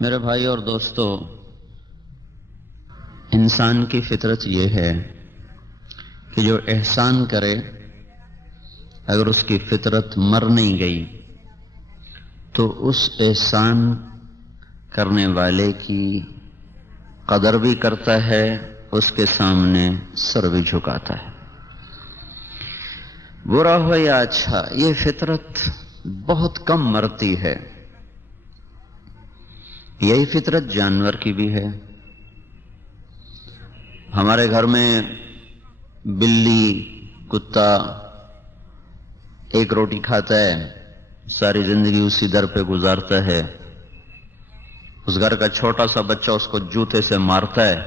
میرے بھائی اور دوستو، انسان کی فطرت یہ ہے کہ جو احسان کرے اگر اس کی فطرت مر نہیں گئی تو اس احسان کرنے والے کی قدر بھی کرتا ہے، اس کے سامنے سر بھی جھکاتا ہے، برا ہو یا اچھا۔ یہ فطرت بہت کم مرتی ہے۔ یہی فطرت جانور کی بھی ہے۔ ہمارے گھر میں بلی، کتا ایک روٹی کھاتا ہے، ساری زندگی اسی در پہ گزارتا ہے۔ اس گھر کا چھوٹا سا بچہ اس کو جوتے سے مارتا ہے،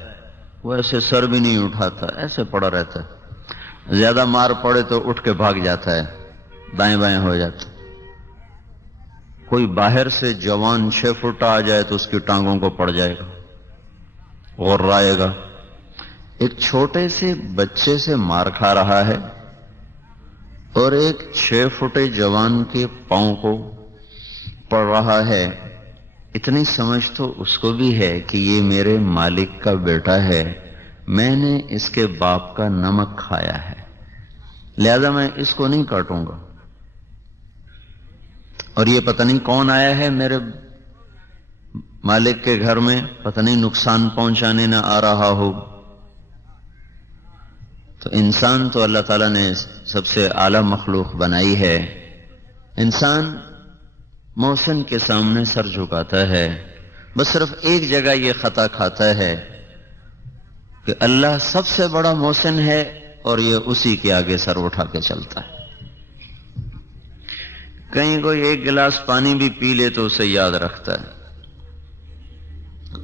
وہ ایسے سر بھی نہیں اٹھاتا، ایسے پڑا رہتا ہے۔ زیادہ مار پڑے تو اٹھ کے بھاگ جاتا ہے، دائیں بائیں ہو جاتا ہے۔ کوئی باہر سے جوان 6 فٹ آ جائے تو اس کی ٹانگوں کو پڑ جائے گا، غرائے گا۔ ایک چھوٹے سے بچے سے مار کھا رہا ہے اور ایک 6 فٹے جوان کے پاؤں کو پڑ رہا ہے۔ اتنی سمجھ تو اس کو بھی ہے کہ یہ میرے مالک کا بیٹا ہے، میں نے اس کے باپ کا نمک کھایا ہے، لہذا میں اس کو نہیں کاٹوں گا۔ اور یہ پتہ نہیں کون آیا ہے میرے مالک کے گھر میں، پتہ نہیں نقصان پہنچانے نہ آ رہا ہو۔ تو انسان تو اللہ تعالیٰ نے سب سے اعلیٰ مخلوق بنائی ہے۔ انسان محسن کے سامنے سر جھکاتا ہے، بس صرف ایک جگہ یہ خطا کھاتا ہے کہ اللہ سب سے بڑا محسن ہے اور یہ اسی کے آگے سر اٹھا کے چلتا ہے۔ کہیں کوئی ایک گلاس پانی بھی پی لے تو اسے یاد رکھتا ہے،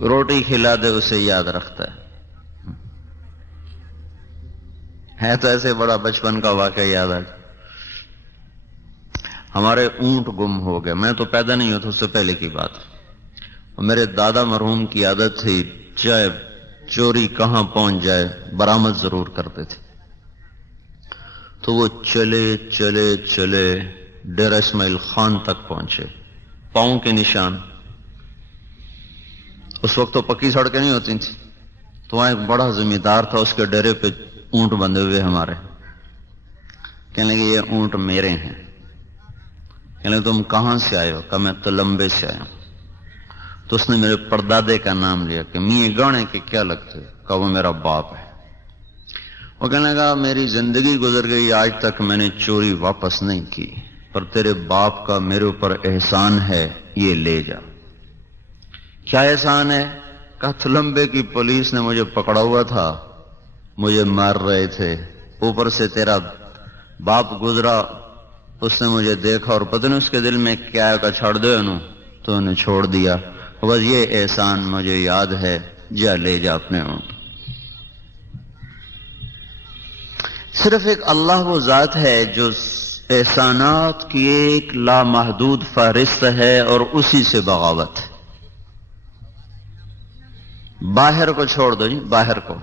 روٹی کھلا دے اسے یاد رکھتا ہے تو ایسے بڑا بچپن کا واقعہ یاد آ۔ ہمارے اونٹ گم ہو گئے، میں تو پیدا نہیں ہوا تھا، اس سے پہلے کی بات۔ اور میرے دادا مرحوم کی عادت تھی، چاہے چوری کہاں پہنچ جائے برآمد ضرور کرتے تھے۔ تو وہ چلے چلے چلے ڈیرہ اسماعیل خان تک پہنچے، پاؤں کے نشان۔ اس وقت تو پکی سڑکیں نہیں ہوتی تھی، تو وہاں ایک بڑا زمیندار تھا، اس کے ڈیرے پہ اونٹ بندھے ہوئے ہمارے۔ کہنے لگے یہ اونٹ میرے ہیں۔ کہنے لگے تم کہاں سے آئے ہو؟ کہا میں تلمبے سے آیا ہوں۔ تو اس نے میرے پردادے کا نام لیا کہ میاں گانے کے کیا لگتے؟ کہا وہ میرا باپ ہے۔ وہ کہنے لگا میری زندگی گزر گئی، آج تک میں نے چوری واپس نہیں کی، پر تیرے باپ کا میرے اوپر احسان ہے، یہ لے جا۔ کیا احسان ہے؟ کہا تلمبے کی پولیس نے مجھے پکڑا ہوا تھا، مجھے مار رہے تھے، اوپر سے تیرا باپ گزرا، اس نے مجھے دیکھا اور پتہ نہیں اس کے دل میں کیا ہے، کہ چھوڑ دو انہوں، تو انہیں چھوڑ دیا۔ بس یہ احسان مجھے یاد ہے، جا لے جا اپنے اونٹ۔ صرف ایک اللہ وہ ذات ہے جو احسانات کی ایک لامحدود فہرست ہے اور اسی سے بغاوت ہے۔ باہر کو چھوڑ دو جی، باہر کو،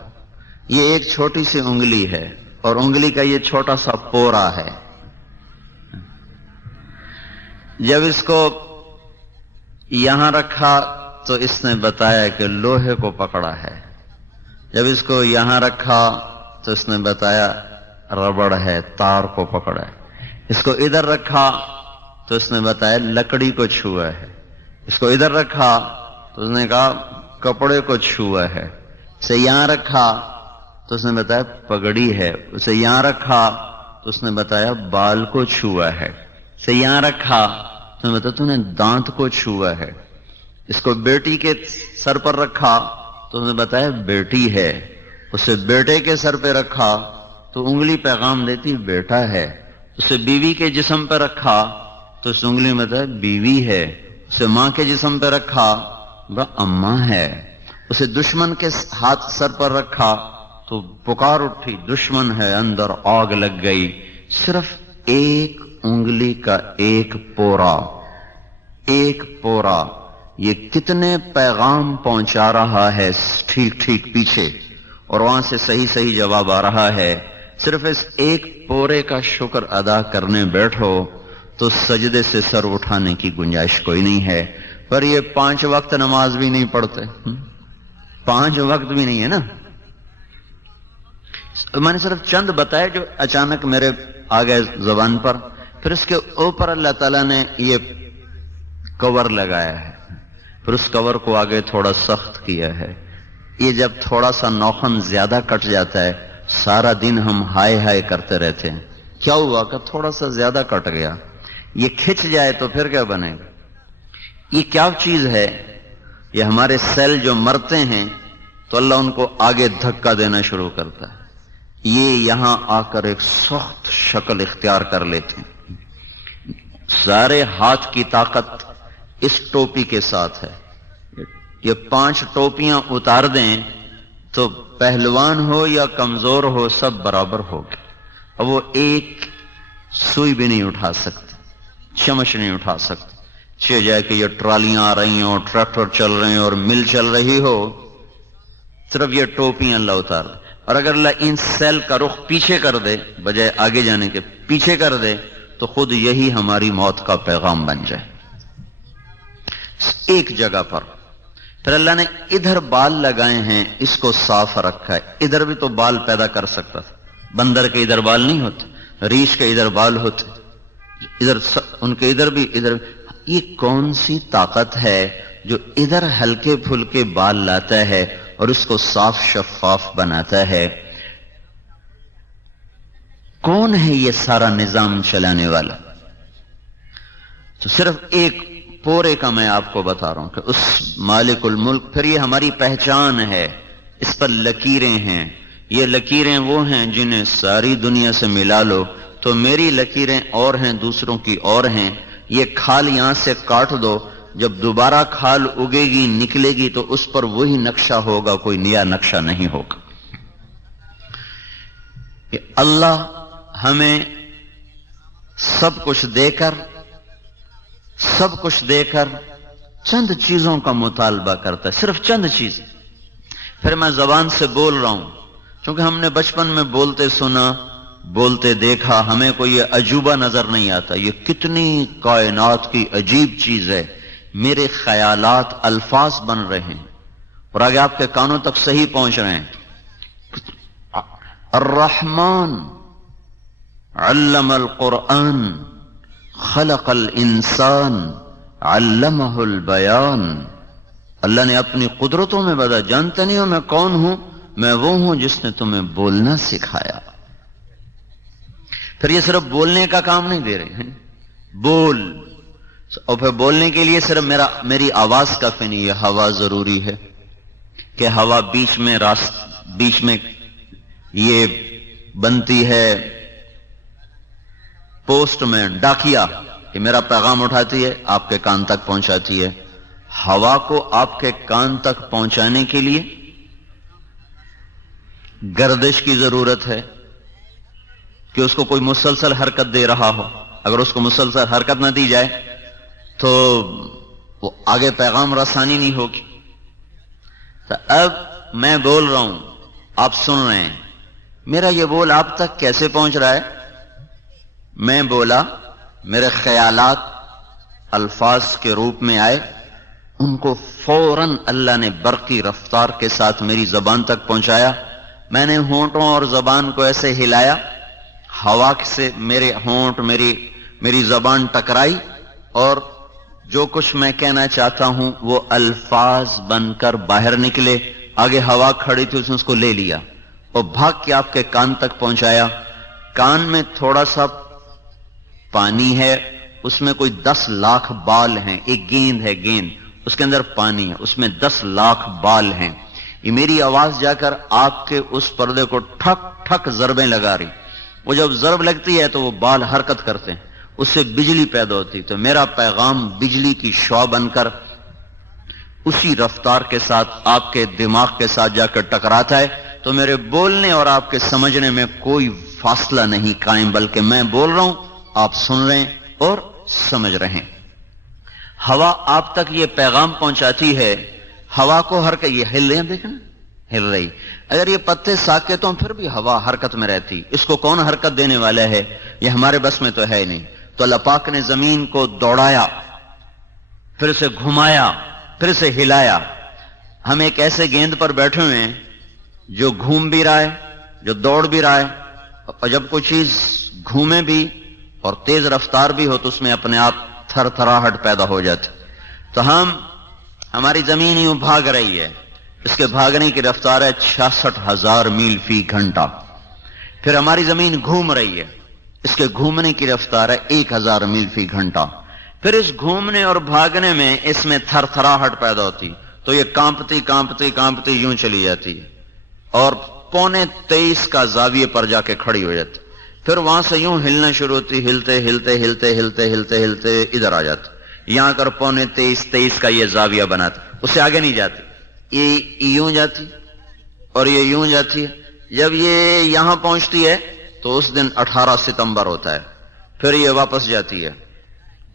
یہ ایک چھوٹی سی انگلی ہے اور انگلی کا یہ چھوٹا سا پورا ہے۔ جب اس کو یہاں رکھا تو اس نے بتایا کہ لوہے کو پکڑا ہے، جب اس کو یہاں رکھا تو اس نے بتایا ربڑ ہے، تار کو پکڑا ہے، اس کو ادھر رکھا تو اس نے بتایا لکڑی کو چھوا ہے، اس کو ادھر رکھا تو اس نے کہا کپڑے کو چھوا ہے، اسے یہاں رکھا تو اس نے بتایا پگڑی ہے، اسے یہاں رکھا تو اس نے بتایا بال کو چھوا ہے، اسے یہاں رکھا تو نے بتایا تو نے دانت کو چھوا ہے، اس کو بیٹی کے سر پر رکھا تو اس نے بتایا بیٹی ہے، اسے بیٹے کے سر پہ رکھا تو انگلی پیغام دیتی بیٹا ہے، اسے بیوی کے جسم پہ رکھا تو اس انگلی میں بتایا بیوی ہے، اسے ماں کے جسم پہ رکھا اماں ہے، اسے دشمن کے ہاتھ سر پر رکھا تو پکار اٹھی دشمن ہے، اندر آگ لگ گئی۔ صرف ایک انگلی کا ایک پورا یہ کتنے پیغام پہنچا رہا ہے ٹھیک ٹھیک پیچھے، اور وہاں سے صحیح صحیح جواب آ رہا ہے۔ صرف اس ایک پورے کا شکر ادا کرنے بیٹھو تو سجدے سے سر اٹھانے کی گنجائش کوئی نہیں ہے۔ پر یہ 5 وقت نماز بھی نہیں پڑھتے، 5 وقت بھی نہیں ہے نا. میں نے صرف چند بتائے جو اچانک میرے آ گئے زبان پر. پھر اس کے اوپر اللہ تعالیٰ نے یہ کور لگایا ہے، پھر اس کور کو آگے تھوڑا سخت کیا ہے. یہ جب تھوڑا سا نوخن زیادہ کٹ جاتا ہے سارا دن ہم ہائے ہائے کرتے رہتے ہیں، کیا ہوا کہ تھوڑا سا زیادہ کٹ گیا. یہ کھچ جائے تو پھر کیا بنے گا؟ یہ کیا چیز ہے؟ یہ ہمارے سیل جو مرتے ہیں تو اللہ ان کو آگے دھکا دینا شروع کرتا ہے، یہ یہاں آ کر ایک سخت شکل اختیار کر لیتے ہیں. سارے ہاتھ کی طاقت اس ٹوپی کے ساتھ ہے. یہ 5 ٹوپیاں اتار دیں تو پہلوان ہو یا کمزور ہو سب برابر ہوگے. اب وہ ایک سوئی بھی نہیں اٹھا سکتے، چمچ نہیں اٹھا سکتے. چھ جائے کہ یہ ٹرالیاں آ رہی ہوں، ٹریکٹر چل رہے ہیں اور مل چل رہی ہو، صرف یہ ٹوپیاں اللہ اتار دے. اور اگر اللہ ان سیل کا رخ پیچھے کر دے، بجائے آگے جانے کے پیچھے کر دے، تو خود یہی ہماری موت کا پیغام بن جائے ایک جگہ پر. پھر اللہ نے ادھر بال لگائے ہیں، اس کو صاف رکھا ہے. ادھر بھی تو بال پیدا کر سکتا تھا، بندر کے ادھر بال نہیں ہوتے، ریچھ کے ادھر بال ہوتے، ادھر ان کے ادھر بھی. یہ کون سی طاقت ہے جو ادھر ہلکے پھلکے بال لاتا ہے اور اس کو صاف شفاف بناتا ہے؟ کون ہے یہ سارا نظام چلانے والا؟ تو صرف ایک پورے کا میں آپ کو بتا رہا ہوں کہ اس مالک الملک. پھر یہ ہماری پہچان ہے، اس پر لکیریں ہیں. یہ لکیریں وہ ہیں جنہیں ساری دنیا سے ملا لو تو میری لکیریں اور ہیں، دوسروں کی اور ہیں. یہ کھال یہاں سے کاٹ دو، جب دوبارہ کھال اگے گی نکلے گی تو اس پر وہی نقشہ ہوگا، کوئی نیا نقشہ نہیں ہوگا. کہ اللہ ہمیں سب کچھ دے کر چند چیزوں کا مطالبہ کرتا ہے، صرف چند چیز. پھر میں زبان سے بول رہا ہوں چونکہ ہم نے بچپن میں بولتے سنا، بولتے دیکھا، ہمیں کوئی یہ عجوبہ نظر نہیں آتا. یہ کتنی کائنات کی عجیب چیز ہے. میرے خیالات الفاظ بن رہے ہیں اور آگے آپ کے کانوں تک صحیح پہنچ رہے ہیں. الرحمن علم القرآن خلق الانسان علمہ البیان. اللہ نے اپنی قدرتوں میں بتا. جانتے نہیں ہو میں کون ہوں؟ میں وہ ہوں جس نے تمہیں بولنا سکھایا. پھر یہ صرف بولنے کا کام نہیں دے رہے ہیں، بول. اور پھر بولنے کے لیے صرف میری آواز کافی نہیں ہے، ہوا ضروری ہے. کہ ہوا بیچ میں یہ بنتی ہے پوسٹ مین، ڈاکیا، کہ میرا پیغام اٹھاتی ہے، آپ کے کان تک پہنچاتی ہے. ہوا کو آپ کے کان تک پہنچانے کے لیے گردش کی ضرورت ہے کہ اس کو کوئی مسلسل حرکت دے رہا ہو. اگر اس کو مسلسل حرکت نہ دی جائے تو وہ آگے پیغام رسانی نہیں ہوگی. تو اب میں بول رہا ہوں، آپ سن رہے ہیں، میرا یہ بول آپ تک کیسے پہنچ رہا ہے؟ میں بولا، میرے خیالات الفاظ کے روپ میں آئے، ان کو فوراً اللہ نے برقی رفتار کے ساتھ میری زبان تک پہنچایا. میں نے ہونٹوں اور زبان کو ایسے ہلایا، ہوا سے میرے ہونٹ میری زبان ٹکرائی اور جو کچھ میں کہنا چاہتا ہوں وہ الفاظ بن کر باہر نکلے. آگے ہوا کھڑی تھی، اس نے اس کو لے لیا اور بھاگ کے آپ کے کان تک پہنچایا. کان میں تھوڑا سا پانی ہے، اس میں کوئی 10 لاکھ بال ہیں. ایک گیند ہے، گیند، اس کے اندر پانی ہے، اس میں 10 لاکھ بال ہیں. یہ میری آواز جا کر آپ کے اس پردے کو ٹھک ٹھک ضربیں لگا رہی. وہ جب ضرب لگتی ہے تو وہ بال حرکت کرتے ہیں، اس سے بجلی پیدا ہوتی. تو میرا پیغام بجلی کی شعاع بن کر اسی رفتار کے ساتھ آپ کے دماغ کے ساتھ جا کر ٹکراتا ہے. تو میرے بولنے اور آپ کے سمجھنے میں کوئی فاصلہ نہیں قائم، بلکہ میں بول رہا ہوں، آپ سن رہے ہیں اور سمجھ رہے ہیں. ہوا آپ تک یہ پیغام پہنچاتی ہے. ہوا کو حرکت، یہ ہل رہے ہیں، دیکھیں ہل رہی. اگر یہ پتے ساکت ہوں پھر بھی ہوا حرکت میں رہتی. اس کو کون حرکت دینے والا ہے؟ یہ ہمارے بس میں تو ہے نہیں. تو اللہ پاک نے زمین کو دوڑایا، پھر اسے گھمایا، پھر اسے ہلایا. ہم ایک ایسے گیند پر بیٹھے ہوئے ہیں جو گھوم بھی رہا ہے، جو دوڑ بھی رہا ہے، اور جب کوئی چیز گھومے بھی اور تیز رفتار بھی ہو تو اس میں اپنے آپ تھر تھراہٹ پیدا ہو جاتی. تو ہماری زمین یوں بھاگ رہی ہے، اس کے بھاگنے کی رفتار ہے 66,000 میل فی گھنٹہ. پھر ہماری زمین گھوم رہی ہے، اس کے گھومنے کی رفتار ہے 1,000 میل فی گھنٹہ. پھر اس گھومنے اور بھاگنے میں اس میں تھر تھراہٹ پیدا ہوتی، تو یہ کانپتی کانپتی کانپتی یوں چلی جاتی ہے اور 23.25 کا زاویے پر جا کے کھڑی ہو جاتی. پھر وہاں سے یوں ہلنا شروع ہوتی، ہلتے ہلتے ہلتے ہلتے ہلتے ہلتے ادھر آ جاتی. یہاں کر 23.25 کا یہ زاویہ بناتا، اس سے آگے نہیں جاتی. یہ یوں جاتی اور یہ یوں جاتی ہے. جب یہ یہاں پہنچتی ہے تو اس دن 18 ستمبر ہوتا ہے. پھر یہ واپس جاتی ہے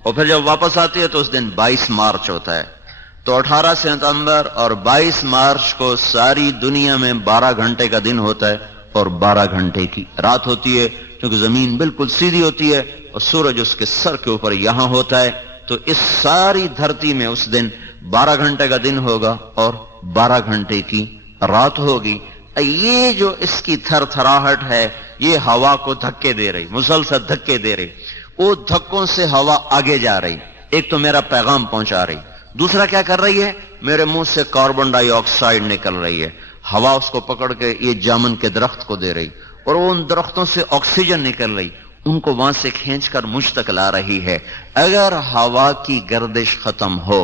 اور پھر جب واپس آتی ہے تو اس دن 22 مارچ ہوتا ہے. تو 18 ستمبر اور 22 مارچ کو ساری دنیا میں 12 گھنٹے کا دن ہوتا ہے اور 12 گھنٹے کی رات ہوتی ہے، کیونکہ زمین بالکل سیدھی ہوتی ہے اور سورج اس کے سر کے اوپر یہاں ہوتا ہے. تو اس ساری دھرتی میں اس دن 12 گھنٹے کا دن ہوگا اور 12 گھنٹے کی رات ہوگی. یہ جو اس کی تھر تھراہٹ ہے یہ ہوا کو دھکے دے رہی، مسلسل دھکے دے رہی. وہ دھکوں سے ہوا آگے جا رہی، ایک تو میرا پیغام پہنچا رہی، دوسرا کیا کر رہی ہے، میرے منہ سے کاربن ڈائی آکسائڈ نکل رہی ہے. ہوا اس کو پکڑ کے یہ جامن کے درخت کو دے رہی اور ان درختوں سے آکسیجن نکل رہی، ان کو وہاں سے کھینچ کر مجھ تک لا رہی ہے. اگر ہوا کی گردش ختم ہو،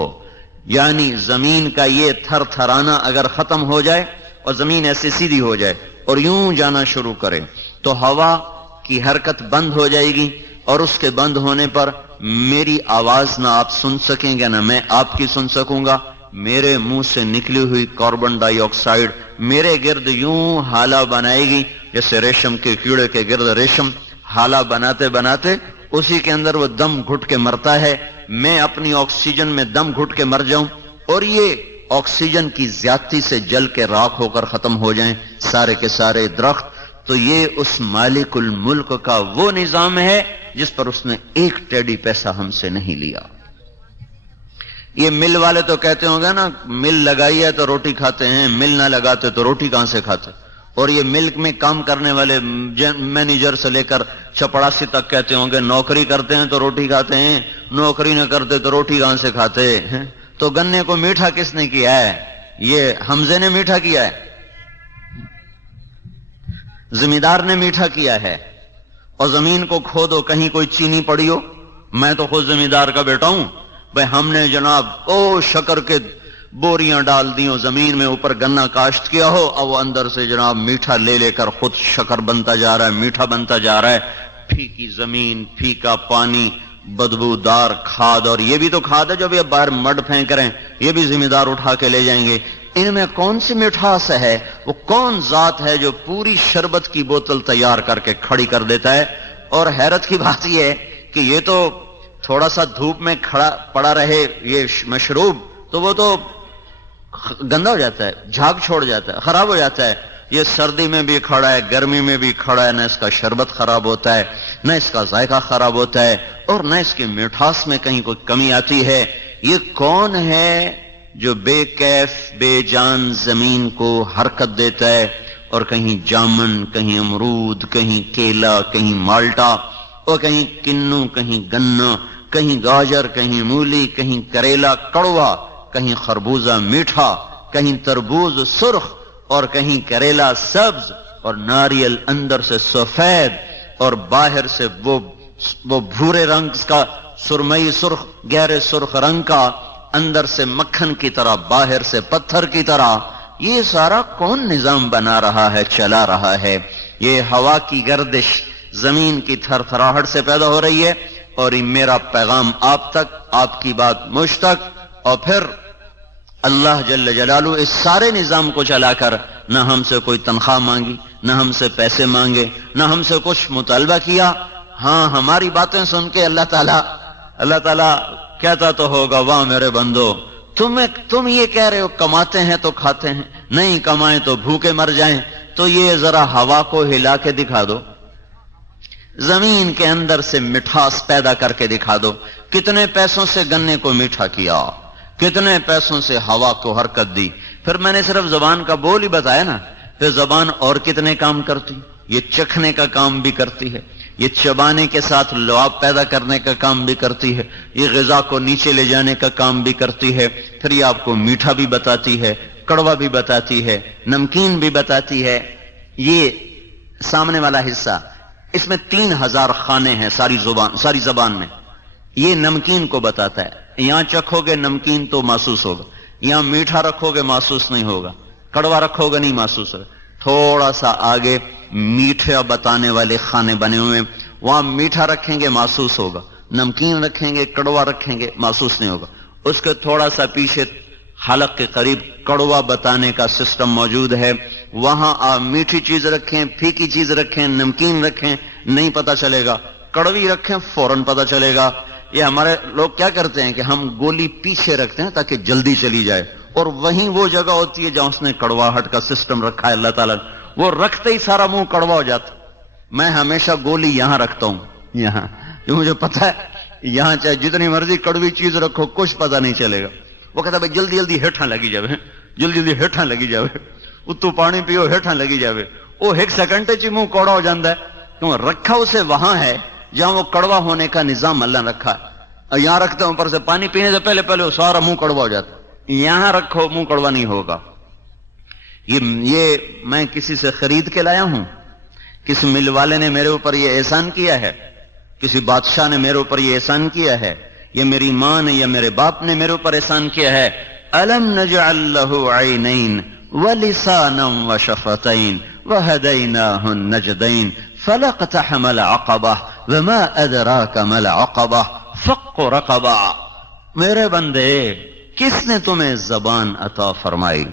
یعنی زمین کا یہ تھر تھرانا اگر ختم ہو جائے اور زمین ایسے سیدھی ہو جائے اور یوں جانا شروع کرے تو ہوا کی حرکت بند ہو جائے گی، اور اس کے بند ہونے پر میری آواز نہ آپ سن سکیں گے نہ میں آپ کی سن سکوں گا. میرے منہ سے نکلی ہوئی کاربن ڈائی آکسائڈ میرے گرد یوں حالہ بنائے گی جیسے ریشم کے کیڑے کے گرد ریشم حالہ بناتے بناتے اسی کے اندر وہ دم گھٹ کے مرتا ہے. میں اپنی آکسیجن میں دم گھٹ کے مر جاؤں اور یہ آکسیجن کی زیادتی سے جل کے راکھ ہو کر ختم ہو جائیں سارے کے سارے درخت. تو یہ اس مالک الملک کا وہ نظام ہے جس پر اس نے ایک ٹیڈی پیسہ ہم سے نہیں لیا. یہ مل والے تو کہتے ہوں گے نا، مل لگائی ہے تو روٹی کھاتے ہیں، مل نہ لگاتے تو روٹی کہاں سے کھاتے. اور یہ ملک میں کام کرنے والے مینیجر سے لے کر چپڑاسی تک کہتے ہوں گے نوکری کرتے ہیں تو روٹی کھاتے ہیں، نوکری نہ کرتے تو روٹی کہاں سے کھاتے ہیں. تو گنے کو میٹھا کس نے کیا ہے؟ یہ حمزے نے میٹھا کیا ہے، زمیندار نے میٹھا کیا ہے. اور زمین کو کھودو کہیں کوئی چینی پڑی ہو، میں تو خود زمیندار کا بیٹا ہوں بھائی. ہم نے جناب شکر کے بوریاں ڈال دی ہو زمین میں، اوپر گنا کاشت کیا ہو، اب وہ اندر سے جناب میٹھا لے لے کر خود شکر بنتا جا رہا ہے، میٹھا بنتا جا رہا ہے. پھیکی زمین، پھیکا پانی، بدبودار کھاد، اور یہ بھی تو کھاد ہے جو بھی اب باہر مڈ پھینک رہے ہیں، یہ بھی ذمہ دار اٹھا کے لے جائیں گے. ان میں کون سی مٹھاس ہے؟ وہ کون ذات ہے جو پوری شربت کی بوتل تیار کر کے کھڑی کر دیتا ہے؟ اور حیرت کی بات یہ ہے کہ یہ تو تھوڑا سا دھوپ میں کھڑا پڑا رہے یہ مشروب تو وہ تو گندا ہو جاتا ہے، جھاگ چھوڑ جاتا ہے، خراب ہو جاتا ہے. یہ سردی میں بھی کھڑا ہے، گرمی میں بھی کھڑا ہے، نہ اس کا شربت خراب ہوتا ہے، نہ اس کا ذائقہ خراب ہوتا ہے، اور نہ اس کی مٹھاس میں کہیں کوئی کمی آتی ہے. یہ کون ہے جو بے کیف بے جان زمین کو حرکت دیتا ہے اور کہیں جامن، کہیں امرود، کہیں کیلا، کہیں مالٹا، اور کہیں کنو، کہیں گنا، کہیں گاجر، کہیں مولی، کہیں کریلا کڑوا، کہیں خربوزہ میٹھا، کہیں تربوز سرخ، اور کہیں کریلا سبز، اور ناریل اندر سے سفید اور باہر سے وہ بھورے رنگ کا سرمئی سرخ، گہرے سرخ رنگ کا، اندر سے مکھن کی طرح باہر سے پتھر کی طرح. یہ سارا کون نظام بنا رہا ہے، چلا رہا ہے؟ یہ ہوا کی گردش زمین کی تھر تھراہٹ سے پیدا ہو رہی ہے. اور یہ میرا پیغام آپ تک، آپ کی بات مجھ تک، اور پھر اللہ جل جلالہ اس سارے نظام کو چلا کر نہ ہم سے کوئی تنخواہ مانگی، نہ ہم سے پیسے مانگے، نہ ہم سے کچھ مطالبہ کیا. ہاں، ہماری باتیں سن کے اللہ تعالیٰ کہتا تو ہوگا واہ میرے بندو، تم یہ کہہ رہے ہو کماتے ہیں تو کھاتے ہیں، نہیں کمائیں تو بھوکے مر جائیں. تو یہ ذرا ہوا کو ہلا کے دکھا دو، زمین کے اندر سے مٹھاس پیدا کر کے دکھا دو. کتنے پیسوں سے گنے کو میٹھا کیا، کتنے پیسوں سے ہوا کو حرکت دی. پھر میں نے صرف زبان کا بول ہی بتایا نا، پھر زبان اور کتنے کام کرتی. یہ چکھنے کا کام بھی کرتی ہے، یہ چبانے کے ساتھ لعاب پیدا کرنے کا کام بھی کرتی ہے، یہ غذا کو نیچے لے جانے کا کام بھی کرتی ہے. پھر یہ آپ کو میٹھا بھی بتاتی ہے، کڑوا بھی بتاتی ہے، نمکین بھی بتاتی ہے. یہ سامنے والا حصہ، اس میں 3000 خانے ہیں ساری زبان میں. یہ نمکین کو بتاتا ہے. یہاں چکھو گے نمکین تو محسوس ہوگا، یہاں میٹھا رکھو گے محسوس نہیں ہوگا، کڑوا رکھو گے نہیں محسوس ہوگا. تھوڑا سا آگے میٹھا بتانے والے خانے بنے ہوئے، وہاں میٹھا رکھیں گے محسوس ہوگا، نمکین رکھیں گے کڑوا رکھیں گے محسوس نہیں ہوگا. اس کے تھوڑا سا پیچھے حلق کے قریب کڑوا بتانے کا سسٹم موجود ہے. وہاں آپ میٹھی چیز رکھیں، پھیکی چیز رکھیں، نمکین رکھیں، نہیں پتا چلے گا. کڑوی رکھیں فوراً پتا چلے گا. یہ ہمارے لوگ کیا کرتے ہیں کہ ہم گولی پیچھے رکھتے ہیں تاکہ جلدی چلی جائے، اور وہیں وہ جگہ ہوتی ہے جہاں اس نے کڑواہٹ کا سسٹم رکھا ہے اللہ تعالیٰ نے، وہ رکھتے ہی سارا منہ کڑوا ہو جاتا. میں ہمیشہ گولی یہاں رکھتا ہوں، یہاں، جو مجھے پتا ہے یہاں چاہے جتنی مرضی کڑوی چیز رکھو کچھ پتا نہیں چلے گا. وہ کہتا ہے جلدی جلدی ہیٹھاں لگی جاوے، جلدی جلدی ہیٹھاں لگی جاوے، اتو پانی پیو ہیٹھاں لگی جاوے. وہ ایک سیکنڈ چ منہ کوڑا ہو جاتا ہے، کیوں رکھا اسے وہاں ہے جہاں وہ کڑوا ہونے کا نظام اللہ نے رکھا ہے. اور یہاں رکھتے ہیں اوپر سے پانی پینے سے پہلے وہ سارا منہ کڑوا ہو جاتا ہے. یہاں رکھو منہ کڑوا نہیں ہوگا. یہ میں کسی سے خرید کے لایا ہوں، کسی مل والے نے میرے اوپر یہ احسان کیا ہے، کسی بادشاہ نے میرے اوپر یہ احسان کیا ہے، یہ میری ماں نے یا میرے باپ نے میرے اوپر احسان کیا ہے. الم نجعل له عینین ولسانا وشفتین وہدیناہ النجدین فلاقتحم العقبہ وما ادراک ما العقبہ فق رقبہ. میرے بندے، کس نے تمہیں زبان عطا فرمائی،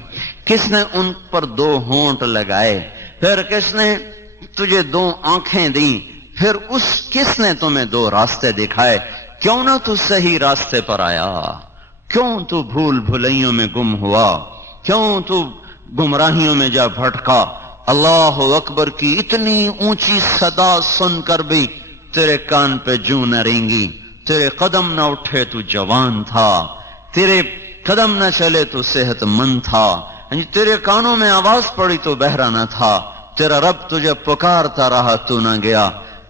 کس نے ان پر 2 ہونٹ لگائے، پھر کس نے تجھے 2 آنکھیں دیں، پھر کس نے تمہیں 2 راستے دکھائے. کیوں نہ تو صحیح راستے پر آیا، کیوں تو بھول بھلائیوں میں گم ہوا، کیوں تو گمراہیوں میں جا بھٹکا. اللہ اکبر کی اتنی اونچی صدا سن کر بھی تیرے کان پہ جوں نہ رینگی. تیرے قدم نہ اٹھے تو جوان تھا، تیرے قدم نہ چلے تو صحت مند تھا، تیرے کانوں میں آواز پڑی تو بہرا نہ تھا. تیرا رب تجھے پکارتا رہا تو نہ گیا،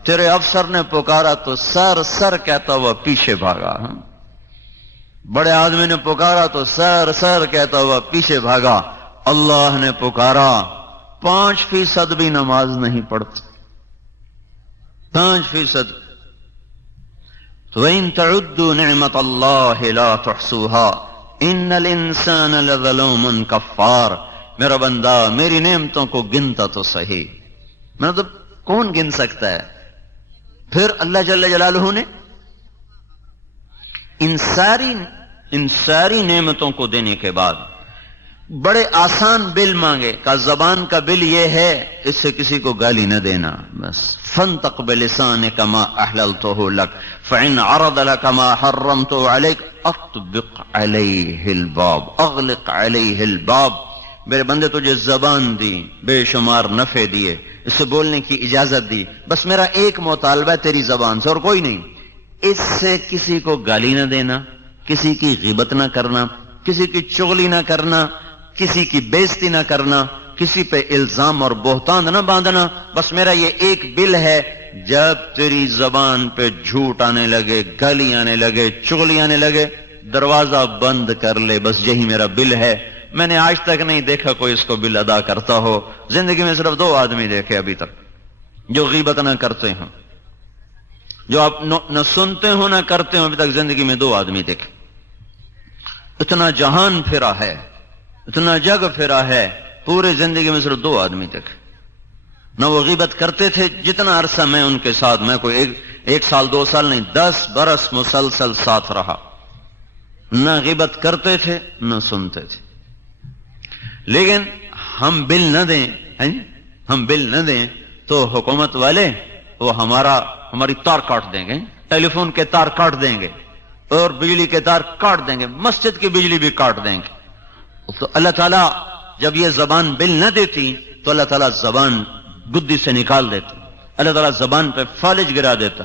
تیرے افسر نے پکارا تو سر سر کہتا ہوا پیچھے بھاگا، بڑے آدمی نے پکارا تو سر سر کہتا ہوا پیچھے بھاگا. اللہ نے پکارا، 5% بھی نماز نہیں پڑھتے، 5%. تو وَإِن تَعُدُّوا نِعْمَةَ اللَّهِ لَا تُحْصُوهَا إِنَّ الْإِنسَانَ لَظَلُومٌ كَفَّارٌ. میرا بندہ میری نعمتوں کو گنتا تو صحیح. مطلب کون گن سکتا ہے؟ پھر اللہ جل جلالہ نے ان ساری نعمتوں کو دینے کے بعد بڑے آسان بل مانگے. کا زبان کا بل یہ ہے، اس سے کسی کو گالی نہ دینا بس. فَانْطَقْ بِلِسَانِكَ مَا أَحْلَلْتُهُ لَكَ فَإِنْ عَرَضَ لَكَ مَا حَرَّمْتُ عَلَيْكَ أَطْبِقْ عَلَيْهِ الْبَابَ أَغْلِقْ عَلَيْهِ الْبَابَ. میرے بندے تجھے زبان دی، بے شمار نفع دیے، اس سے بولنے کی اجازت دی، بس میرا ایک مطالبہ ہے تیری زبان سے اور کوئی نہیں. اس سے کسی کو گالی نہ دینا، کسی کی غیبت نہ کرنا، کسی کی چغلی نہ کرنا، کسی کی بےزتی نہ کرنا، کسی پہ الزام اور بہتان نہ باندھنا. بس میرا یہ ایک بل ہے، جب تیری زبان پہ جھوٹ آنے لگے، گالی آنے لگے، چغلی آنے لگے، دروازہ بند کر لے. بس یہی میرا بل ہے. میں نے آج تک نہیں دیکھا کوئی اس کو بل ادا کرتا ہو. زندگی میں صرف 2 آدمی دیکھے ابھی تک جو غیبت نہ کرتے ہیں، جو آپ نہ سنتے ہو نہ کرتے ہو. ابھی تک زندگی میں 2 آدمی دیکھے. اتنا جہان پھرا ہے، اتنا جگ پھرا ہے، پورے زندگی میں صرف 2 آدمی دیکھے. نہ وہ غیبت کرتے تھے جتنا عرصہ میں ان کے ساتھ، میں کوئی 1 سال 2 سال نہیں، 10 برس مسلسل ساتھ رہا. نہ غیبت کرتے تھے نہ سنتے تھے. لیکن ہم بل نہ دیں، ہم بل نہ دیں تو حکومت والے وہ ہماری تار کاٹ دیں گے، ٹیلی فون کے تار کاٹ دیں گے، اور بجلی کے تار کاٹ دیں گے، مسجد کی بجلی بھی کاٹ دیں گے. تو اللہ تعالیٰ جب یہ زبان بل نہ دیتی تو اللہ تعالیٰ زبان گدی سے نکال دیتا، اللہ تعالیٰ زبان پہ فالج گرا دیتا.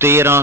13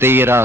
13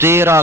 13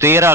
13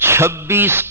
26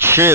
6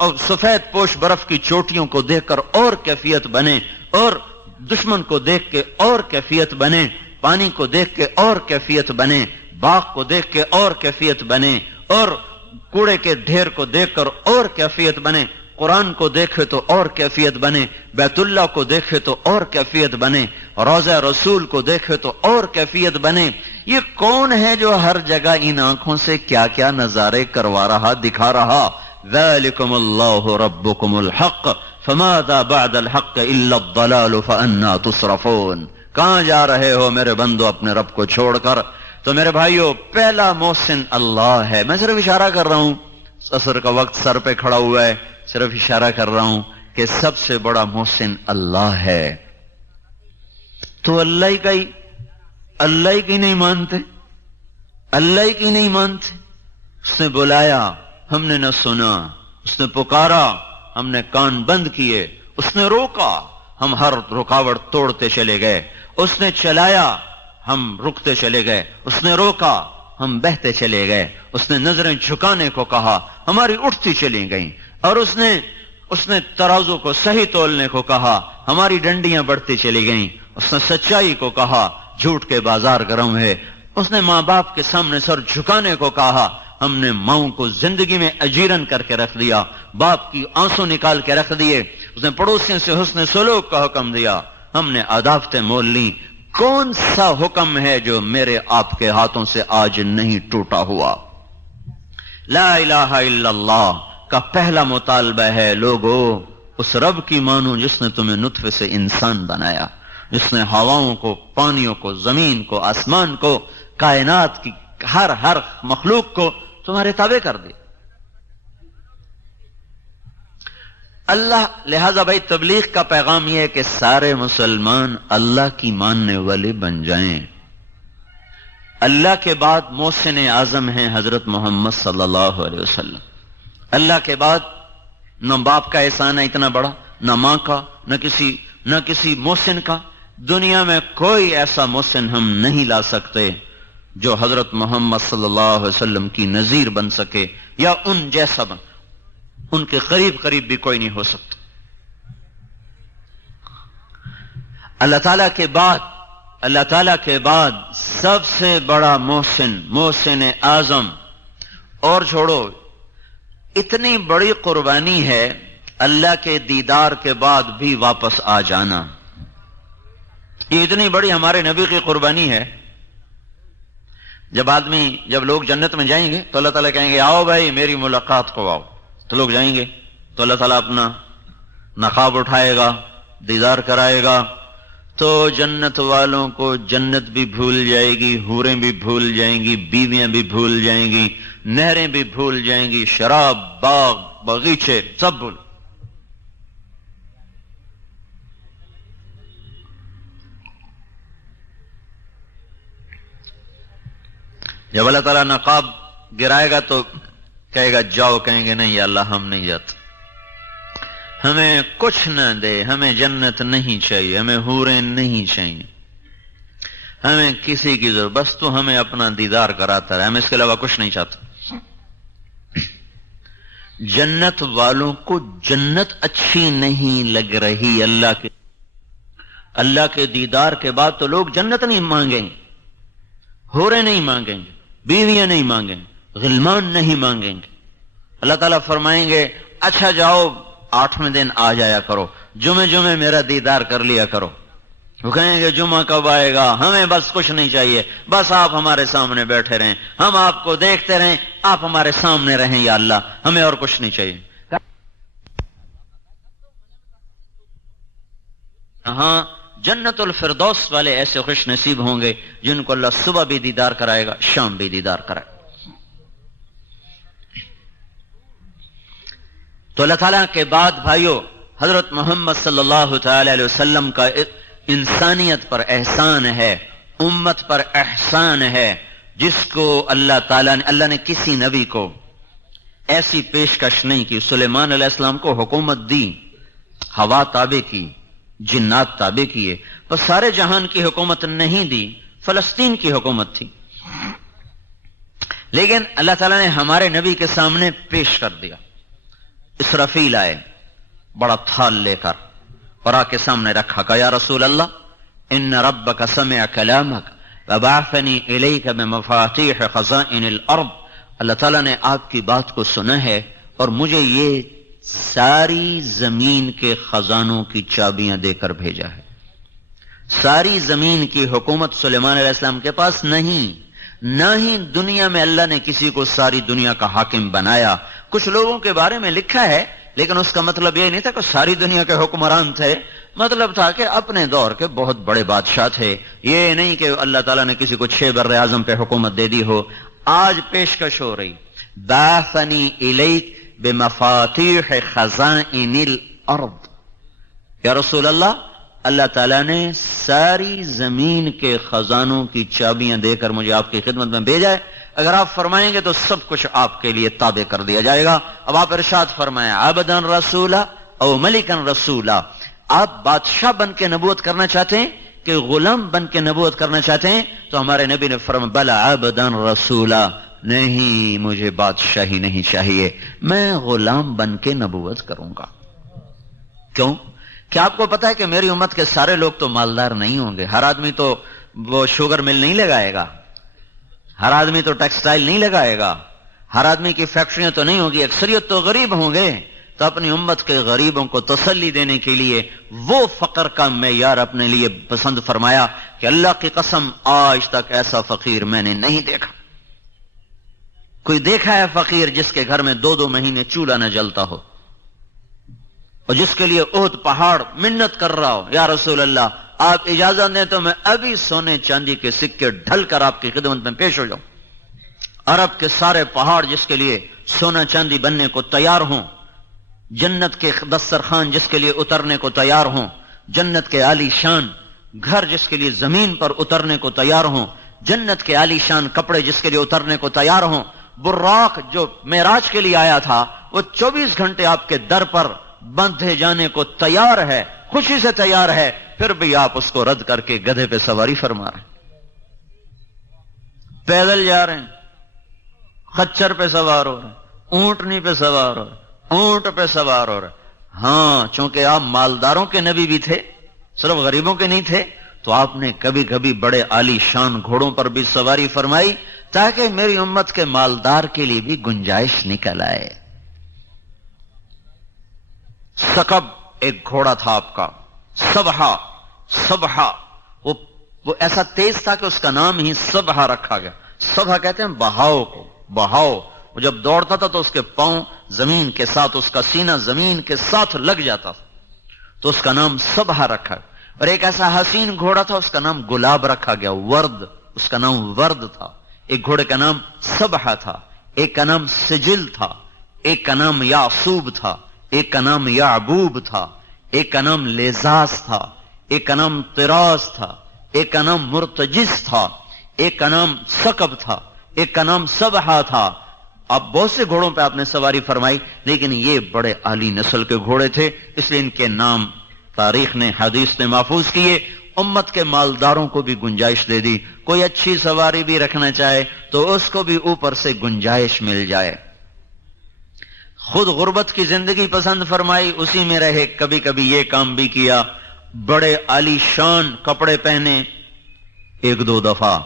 اور سفید پوش برف کی چوٹیوں کو دیکھ کر اور کیفیت بنے، اور دشمن کو دیکھ کے اور کیفیت بنے، پانی کو دیکھ کے اور کیفیت بنے، باغ کو دیکھ کے اور کیفیت بنے، اور کوڑے کے ڈھیر کو دیکھ کر اور کیفیت بنے، قرآن کو دیکھے تو اور کیفیت بنے، بیت اللہ کو دیکھے تو اور کیفیت بنے، روضہ رسول کو دیکھے تو اور کیفیت بنے۔ یہ کون ہے جو ہر جگہ ان آنکھوں سے کیا کیا نظارے کروا رہا، دکھا رہا؟ ذالکم اللہ ربکم الحق فماذا بعد الحق الا الضلال فانا تصرفون۔ کہاں جا رہے ہو میرے بندو اپنے رب کو چھوڑ کر؟ تو میرے بھائیو، پہلا محسن اللہ ہے۔ میں صرف اشارہ کر رہا ہوں، عصر کا وقت سر پہ کھڑا ہوا ہے، صرف اشارہ کر رہا ہوں کہ سب سے بڑا محسن اللہ ہے۔ تو اللہ ہی کی نہیں مانتے، اللہ ہی کی نہیں مانتے۔ اس نے بلایا، ہم نے نہ سنا، اس نے پکارا، ہم نے کان بند کیے، اس نے روکا، ہم ہر رکاوٹ توڑتے چلے گئے، اس نے چلایا، ہم رکتے چلے گئے، اس نے روکا، ہم بہتے چلے گئے، اس نے نظریں جھکانے کو کہا، ہماری اٹھتی چلی گئیں، اور اس نے ترازو کو صحیح تولنے کو کہا، ہماری ڈنڈیاں بڑھتی چلی گئیں، اس نے سچائی کو کہا، جھوٹ کے بازار گرم ہے، اس نے ماں باپ کے سامنے سر جھکانے کو کہا، ہم نے ماؤں کو زندگی میں اجیرن کر کے رکھ دیا، باپ کی آنسو نکال کے رکھ دیے، اس نے پڑوسیوں سے حسن سلوک کا حکم دیا، ہم نے عداوتیں مول لی۔ کون سا حکم ہے جو میرے آپ کے ہاتھوں سے آج نہیں ٹوٹا ہوا؟ لا الہ الا اللہ کا پہلا مطالبہ ہے، لوگو اس رب کی مانو جس نے تمہیں نطفے سے انسان بنایا، جس نے ہواؤں کو، پانیوں کو، زمین کو، آسمان کو، کائنات کی ہر مخلوق کو تمہارے تابع کر دے۔ اللہ لہذا بھائی تبلیغ کا پیغام یہ ہے کہ سارے مسلمان اللہ کی ماننے والے بن جائیں۔ اللہ کے بعد محسن اعظم ہیں حضرت محمد صلی اللہ علیہ وسلم۔ اللہ کے بعد نہ باپ کا احسان ہے اتنا بڑا، نہ ماں کا، نہ کسی محسن کا۔ دنیا میں کوئی ایسا محسن ہم نہیں لا سکتے جو حضرت محمد صلی اللہ علیہ وسلم کی نظیر بن سکے یا ان جیسا بن، ان کے قریب بھی کوئی نہیں ہو سکتا۔ اللہ تعالیٰ کے بعد سب سے بڑا محسن اعظم، اور چھوڑو، اتنی بڑی قربانی ہے اللہ کے دیدار کے بعد بھی واپس آ جانا۔ یہ اتنی بڑی ہمارے نبی کی قربانی ہے۔ جب لوگ جنت میں جائیں گے تو اللہ تعالیٰ کہیں گے آؤ بھائی میری ملاقات کو آؤ، تو لوگ جائیں گے تو اللہ تعالیٰ اپنا نقاب اٹھائے گا، دیدار کرائے گا، تو جنت والوں کو جنت بھی بھول جائے گی، حوریں بھی بھول جائیں گی، بیویاں بھی بھول جائیں گی، نہریں بھی بھول جائیں گی، شراب، باغ، باغیچے سب بھول۔ جب اللہ تعالیٰ نقاب گرائے گا تو کہے گا جاؤ، کہیں گے نہیں یا اللہ ہم نہیں جاتے، ہمیں کچھ نہ دے، ہمیں جنت نہیں چاہیے، ہمیں حوریں نہیں چاہیے، ہمیں کسی کی ضرورت، بس تو ہمیں اپنا دیدار کراتا رہے، ہم اس کے علاوہ کچھ نہیں چاہتے۔ جنت والوں کو جنت اچھی نہیں لگ رہی، اللہ کے دیدار کے بعد تو لوگ جنت نہیں مانگیں گے، حوریں نہیں مانگیں گے، بیویاں نہیں مانگیں گے، غلمان نہیں مانگیں گے۔ اللہ تعالیٰ فرمائیں گے اچھا جاؤ 8ویں دن آ جایا کرو، جمعے میرا دیدار کر لیا کرو۔ وہ کہیں گے جمعہ کب آئے گا، ہمیں بس کچھ نہیں چاہیے، بس آپ ہمارے سامنے بیٹھے رہیں، ہم آپ کو دیکھتے رہیں، آپ ہمارے سامنے رہیں یا اللہ، ہمیں اور کچھ نہیں چاہیے۔ ہاں جنت الفردوس والے ایسے خوش نصیب ہوں گے جن کو اللہ صبح بھی دیدار کرائے گا، شام بھی دیدار کرائے گا۔ تو اللہ تعالیٰ کے بعد بھائیو حضرت محمد صلی اللہ تعالی علیہ وسلم کا انسانیت پر احسان ہے، امت پر احسان ہے، جس کو اللہ نے کسی نبی کو ایسی پیشکش نہیں کی۔ سلیمان علیہ السلام کو حکومت دی، ہوا تابع کی، جنات تابع کیے، پر سارے جہان کی حکومت نہیں دی، فلسطین کی حکومت تھی۔ لیکن اللہ تعالیٰ نے ہمارے نبی کے سامنے پیش کر دیا، اسرافیل آئے بڑا تھال لے کر اور آ کے سامنے رکھا، کہا یا رسول اللہ ان ربک سمع کلامک وبعثنی الیک بمفاتیح خزائن الارض، اللہ تعالیٰ نے آپ کی بات کو سنا ہے اور مجھے یہ ساری زمین کے خزانوں کی چابیاں دے کر بھیجا ہے۔ ساری زمین کی حکومت سلیمان علیہ السلام کے پاس نہیں، نہ ہی دنیا میں اللہ نے کسی کو ساری دنیا کا حاکم بنایا۔ کچھ لوگوں کے بارے میں لکھا ہے لیکن اس کا مطلب یہ نہیں تھا کہ ساری دنیا کے حکمران تھے، مطلب تھا کہ اپنے دور کے بہت بڑے بادشاہ تھے۔ یہ نہیں کہ اللہ تعالیٰ نے کسی کو 6 بر اعظم پہ حکومت دے دی ہو۔ آج پیشکش ہو رہی بعثنی الیک بمفاتیح خزائن الارض، یا رسول اللہ اللہ تعالیٰ نے ساری زمین کے خزانوں کی چابیاں دے کر مجھے آپ کی خدمت میں بھیجا ہے، اگر آپ فرمائیں گے تو سب کچھ آپ کے لیے تابع کر دیا جائے گا۔ اب آپ ارشاد فرمائیں عبدن رسولا او ملکن رسولا، آپ بادشاہ بن کے نبوت کرنا چاہتے ہیں کہ غلام بن کے نبوت کرنا چاہتے ہیں؟ تو ہمارے نبی نے فرمایا بلا عبدن رسولا، نہیں مجھے بادشاہی نہیں چاہیے، میں غلام بن کے نبوت کروں گا۔ کیوں؟ کیا آپ کو پتا ہے کہ میری امت کے سارے لوگ تو مالدار نہیں ہوں گے، ہر آدمی تو وہ شوگر مل نہیں لگائے گا، ہر آدمی تو ٹیکسٹائل نہیں لگائے گا، ہر آدمی کی فیکٹریاں تو نہیں ہوگی، اکثریت تو غریب ہوں گے۔ تو اپنی امت کے غریبوں کو تسلی دینے کے لیے وہ فقر کا معیار اپنے لیے پسند فرمایا کہ اللہ کی قسم آج تک ایسا فقیر میں نے نہیں دیکھا۔ کوئی دیکھا ہے فقیر جس کے گھر میں 2 مہینے چولہا نہ جلتا ہو اور جس کے لیے احد پہاڑ منت کر رہا ہو یا رسول اللہ آپ اجازت دیں تو میں ابھی سونے چاندی کے سکے ڈھل کر آپ کی خدمت میں پیش ہو جاؤں؟ عرب کے سارے پہاڑ جس کے لیے سونا چاندی بننے کو تیار ہوں، جنت کے دسترخوان جس کے لیے اترنے کو تیار ہوں، جنت کے عالی شان گھر جس کے لیے زمین پر اترنے کو تیار ہوں، جنت کے عالی شان کپڑے جس کے لیے اترنے کو تیار ہوں، براق جو معراج کے لیے آیا تھا وہ 24 گھنٹے آپ کے در پر بندھے جانے کو تیار ہے، خوشی سے تیار ہے، پھر بھی آپ اس کو رد کر کے گدھے پہ سواری فرما رہے ہیں، پیدل جا رہے ہیں، خچر پہ سوار ہو رہے ہیں، اونٹنی پہ سوار ہو رہے ہیں، اونٹ پہ سوار ہو رہے۔ ہاں چونکہ آپ مالداروں کے نبی بھی تھے، صرف غریبوں کے نہیں تھے، تو آپ نے کبھی کبھی بڑے عالی شان گھوڑوں پر بھی سواری فرمائی تاکہ میری امت کے مالدار کے لیے بھی گنجائش نکل آئے۔ سکب ایک گھوڑا تھا آپ کا، سبحہ وہ ایسا تیز تھا کہ اس کا نام ہی سبحہ رکھا گیا۔ سبحہ کہتے ہیں بہاؤ کو، بہاؤ، وہ جب دوڑتا تھا تو اس کے پاؤں زمین کے ساتھ، اس کا سینہ زمین کے ساتھ لگ جاتا تھا، تو اس کا نام سبحہ رکھا گیا۔ اور ایک ایسا حسین گھوڑا تھا اس کا نام گلاب رکھا گیا، ورد، اس کا نام ورد تھا۔ ایک گھوڑے کا نام سبحہ تھا، ایک کا نام سجل تھا، ایک کا نام یعصوب تھا، ایک کا نام یعبوب تھا، ایک کا نام لیزاس تھا، ایک کا نام طراز تھا، ایک کا نام مرتجس تھا، ایک کا نام سکب تھا، ایک کا نام سبحہ تھا۔ اب بہت سے گھوڑوں پہ آپ نے سواری فرمائی لیکن یہ بڑے عالی نسل کے گھوڑے تھے، اس لیے ان کے نام تاریخ نے، حدیث نے محفوظ کیے۔ امت کے مالداروں کو بھی گنجائش دے دی، کوئی اچھی سواری بھی رکھنا چاہے تو اس کو بھی اوپر سے گنجائش مل جائے۔ خود غربت کی زندگی پسند فرمائی، اسی میں رہے، کبھی کبھی یہ کام بھی کیا، بڑے عالی شان کپڑے پہنے۔ 1-2 دفعہ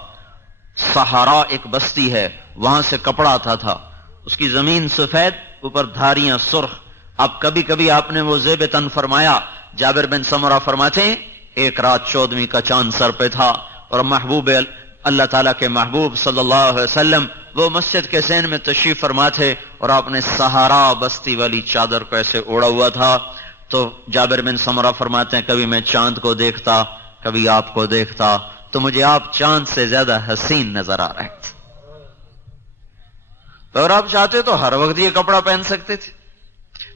صحرا ایک بستی ہے، وہاں سے کپڑا آتا تھا، اس کی زمین سفید، اوپر دھاریاں سرخ۔ اب کبھی کبھی آپ نے وہ زیب تن فرمایا۔ جابر بن سمرہ فرماتے ہیں ایک رات 14ویں کا چاند سر پہ تھا اور محبوب اللہ تعالیٰ کے محبوب صلی اللہ علیہ وسلم وہ مسجد کے سین میں تشریف فرما تھے اور آپ نے صحرا بستی والی چادر کو ایسے اوڑا ہوا تھا۔ تو جابر بن سمرہ فرماتے ہیں کبھی میں چاند کو دیکھتا، کبھی آپ کو دیکھتا تو مجھے آپ چاند سے زیادہ حسین نظر آ رہے تھے۔ اگر آپ چاہتے تو ہر وقت یہ کپڑا پہن سکتے تھے،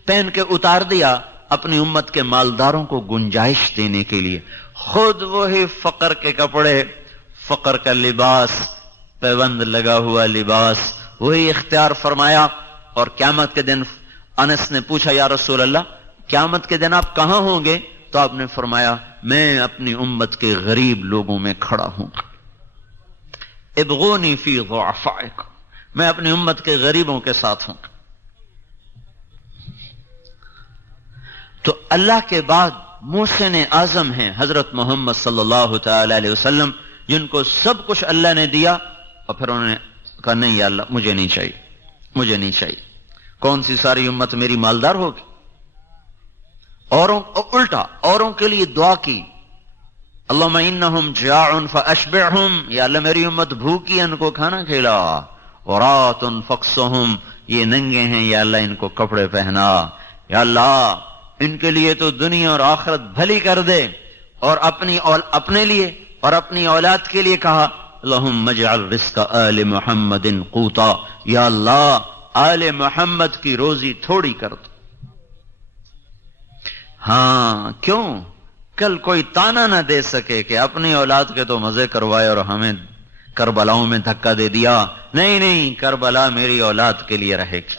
پہن کے اتار دیا اپنی امت کے مالداروں کو گنجائش دینے کے لیے۔ خود وہی فقر کے کپڑے، فقر کا لباس، پیوند لگا ہوا لباس وہی اختیار فرمایا۔ اور قیامت کے دن انس نے پوچھا یا رسول اللہ قیامت کے دن آپ کہاں ہوں گے؟ تو آپ نے فرمایا میں اپنی امت کے غریب لوگوں میں کھڑا ہوں، ابغونی فی ضعفائکم، میں اپنی امت کے غریبوں کے ساتھ ہوں۔ تو اللہ کے بعد محسن اعظم ہیں حضرت محمد صلی اللہ تعالی علیہ وسلم، جن کو سب کچھ اللہ نے دیا، اور پھر انہوں نے کہا نہیں یا اللہ مجھے نہیں چاہیے، مجھے نہیں چاہیے۔ کون سی ساری امت میری مالدار ہوگی؟ الٹا اوروں کے لیے دعا کی، اللہم انہم جاع فاشبعہم، یا اللہ میری امت بھوکی ان کو کھانا کھلا، عراۃ فاکسہم، یہ ننگے ہیں یا اللہ ان کو کپڑے پہنا، یا اللہ ان کے لیے تو دنیا اور آخرت بھلی کر دے، اور اپنے لیے اور اپنی اولاد کے لیے کہا اللہم اجعل رزق آل محمد قوتا، یا اللہ آل محمد کی روزی تھوڑی کر دو۔ ہاں کیوں؟ کل کوئی تانا نہ دے سکے کہ اپنی اولاد کے تو مزے کروائے اور ہمیں کربلاؤں میں دھکا دے دیا۔ نہیں نہیں، کربلا میری اولاد کے لیے رہے گی۔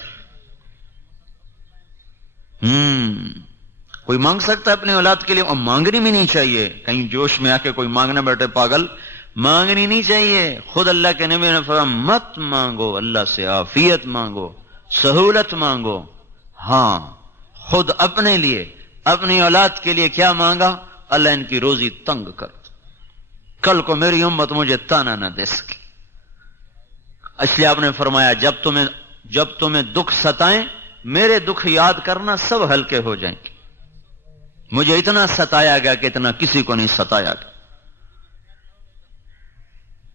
کوئی مانگ سکتا ہے اپنی اولاد کے لیے، اور مانگنی بھی نہیں چاہیے۔ کہیں جوش میں آ کے کوئی مانگنے بیٹھے پاگل، مانگنی نہیں چاہیے۔ خود اللہ کے نبی نے فرمایا مت مانگو، اللہ سے عافیت مانگو، سہولت مانگو۔ ہاں خود اپنے لیے، اپنی اولاد کے لیے کیا مانگا؟ اللہ ان کی روزی تنگ کر دو، کل کو میری امت مجھے تانا نہ دے سکے۔ اس لیے آپ نے فرمایا جب تمہیں دکھ ستائیں میرے دکھ یاد کرنا، سب ہلکے ہو جائیں گے۔ مجھے اتنا ستایا گیا کہ اتنا کسی کو نہیں ستایا گیا،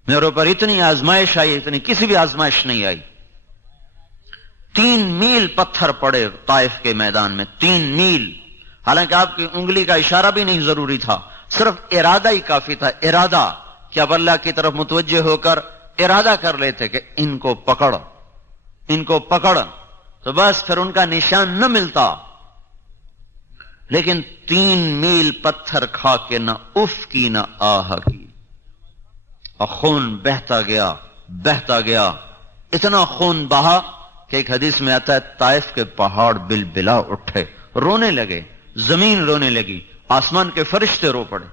میرے اوپر اتنی آزمائش آئی، اتنی کسی بھی آزمائش نہیں آئی۔ 3 میل پتھر پڑے طائف کے میدان میں، 3 میل، حالانکہ آپ کی انگلی کا اشارہ بھی نہیں ضروری تھا، صرف ارادہ ہی کافی تھا۔ ارادہ کہ اب اللہ کی طرف متوجہ ہو کر ارادہ کر لیتے کہ ان کو پکڑ، ان کو پکڑ، تو بس پھر ان کا نشان نہ ملتا۔ لیکن 3 میل پتھر کھا کے نہ اف کی نہ آہ کی، اور خون بہتا گیا بہتا گیا، اتنا خون بہا کہ ایک حدیث میں آتا ہے طائف کے پہاڑ بلبلا اٹھے، رونے لگے، زمین رونے لگی، آسمان کے فرشتے رو پڑے،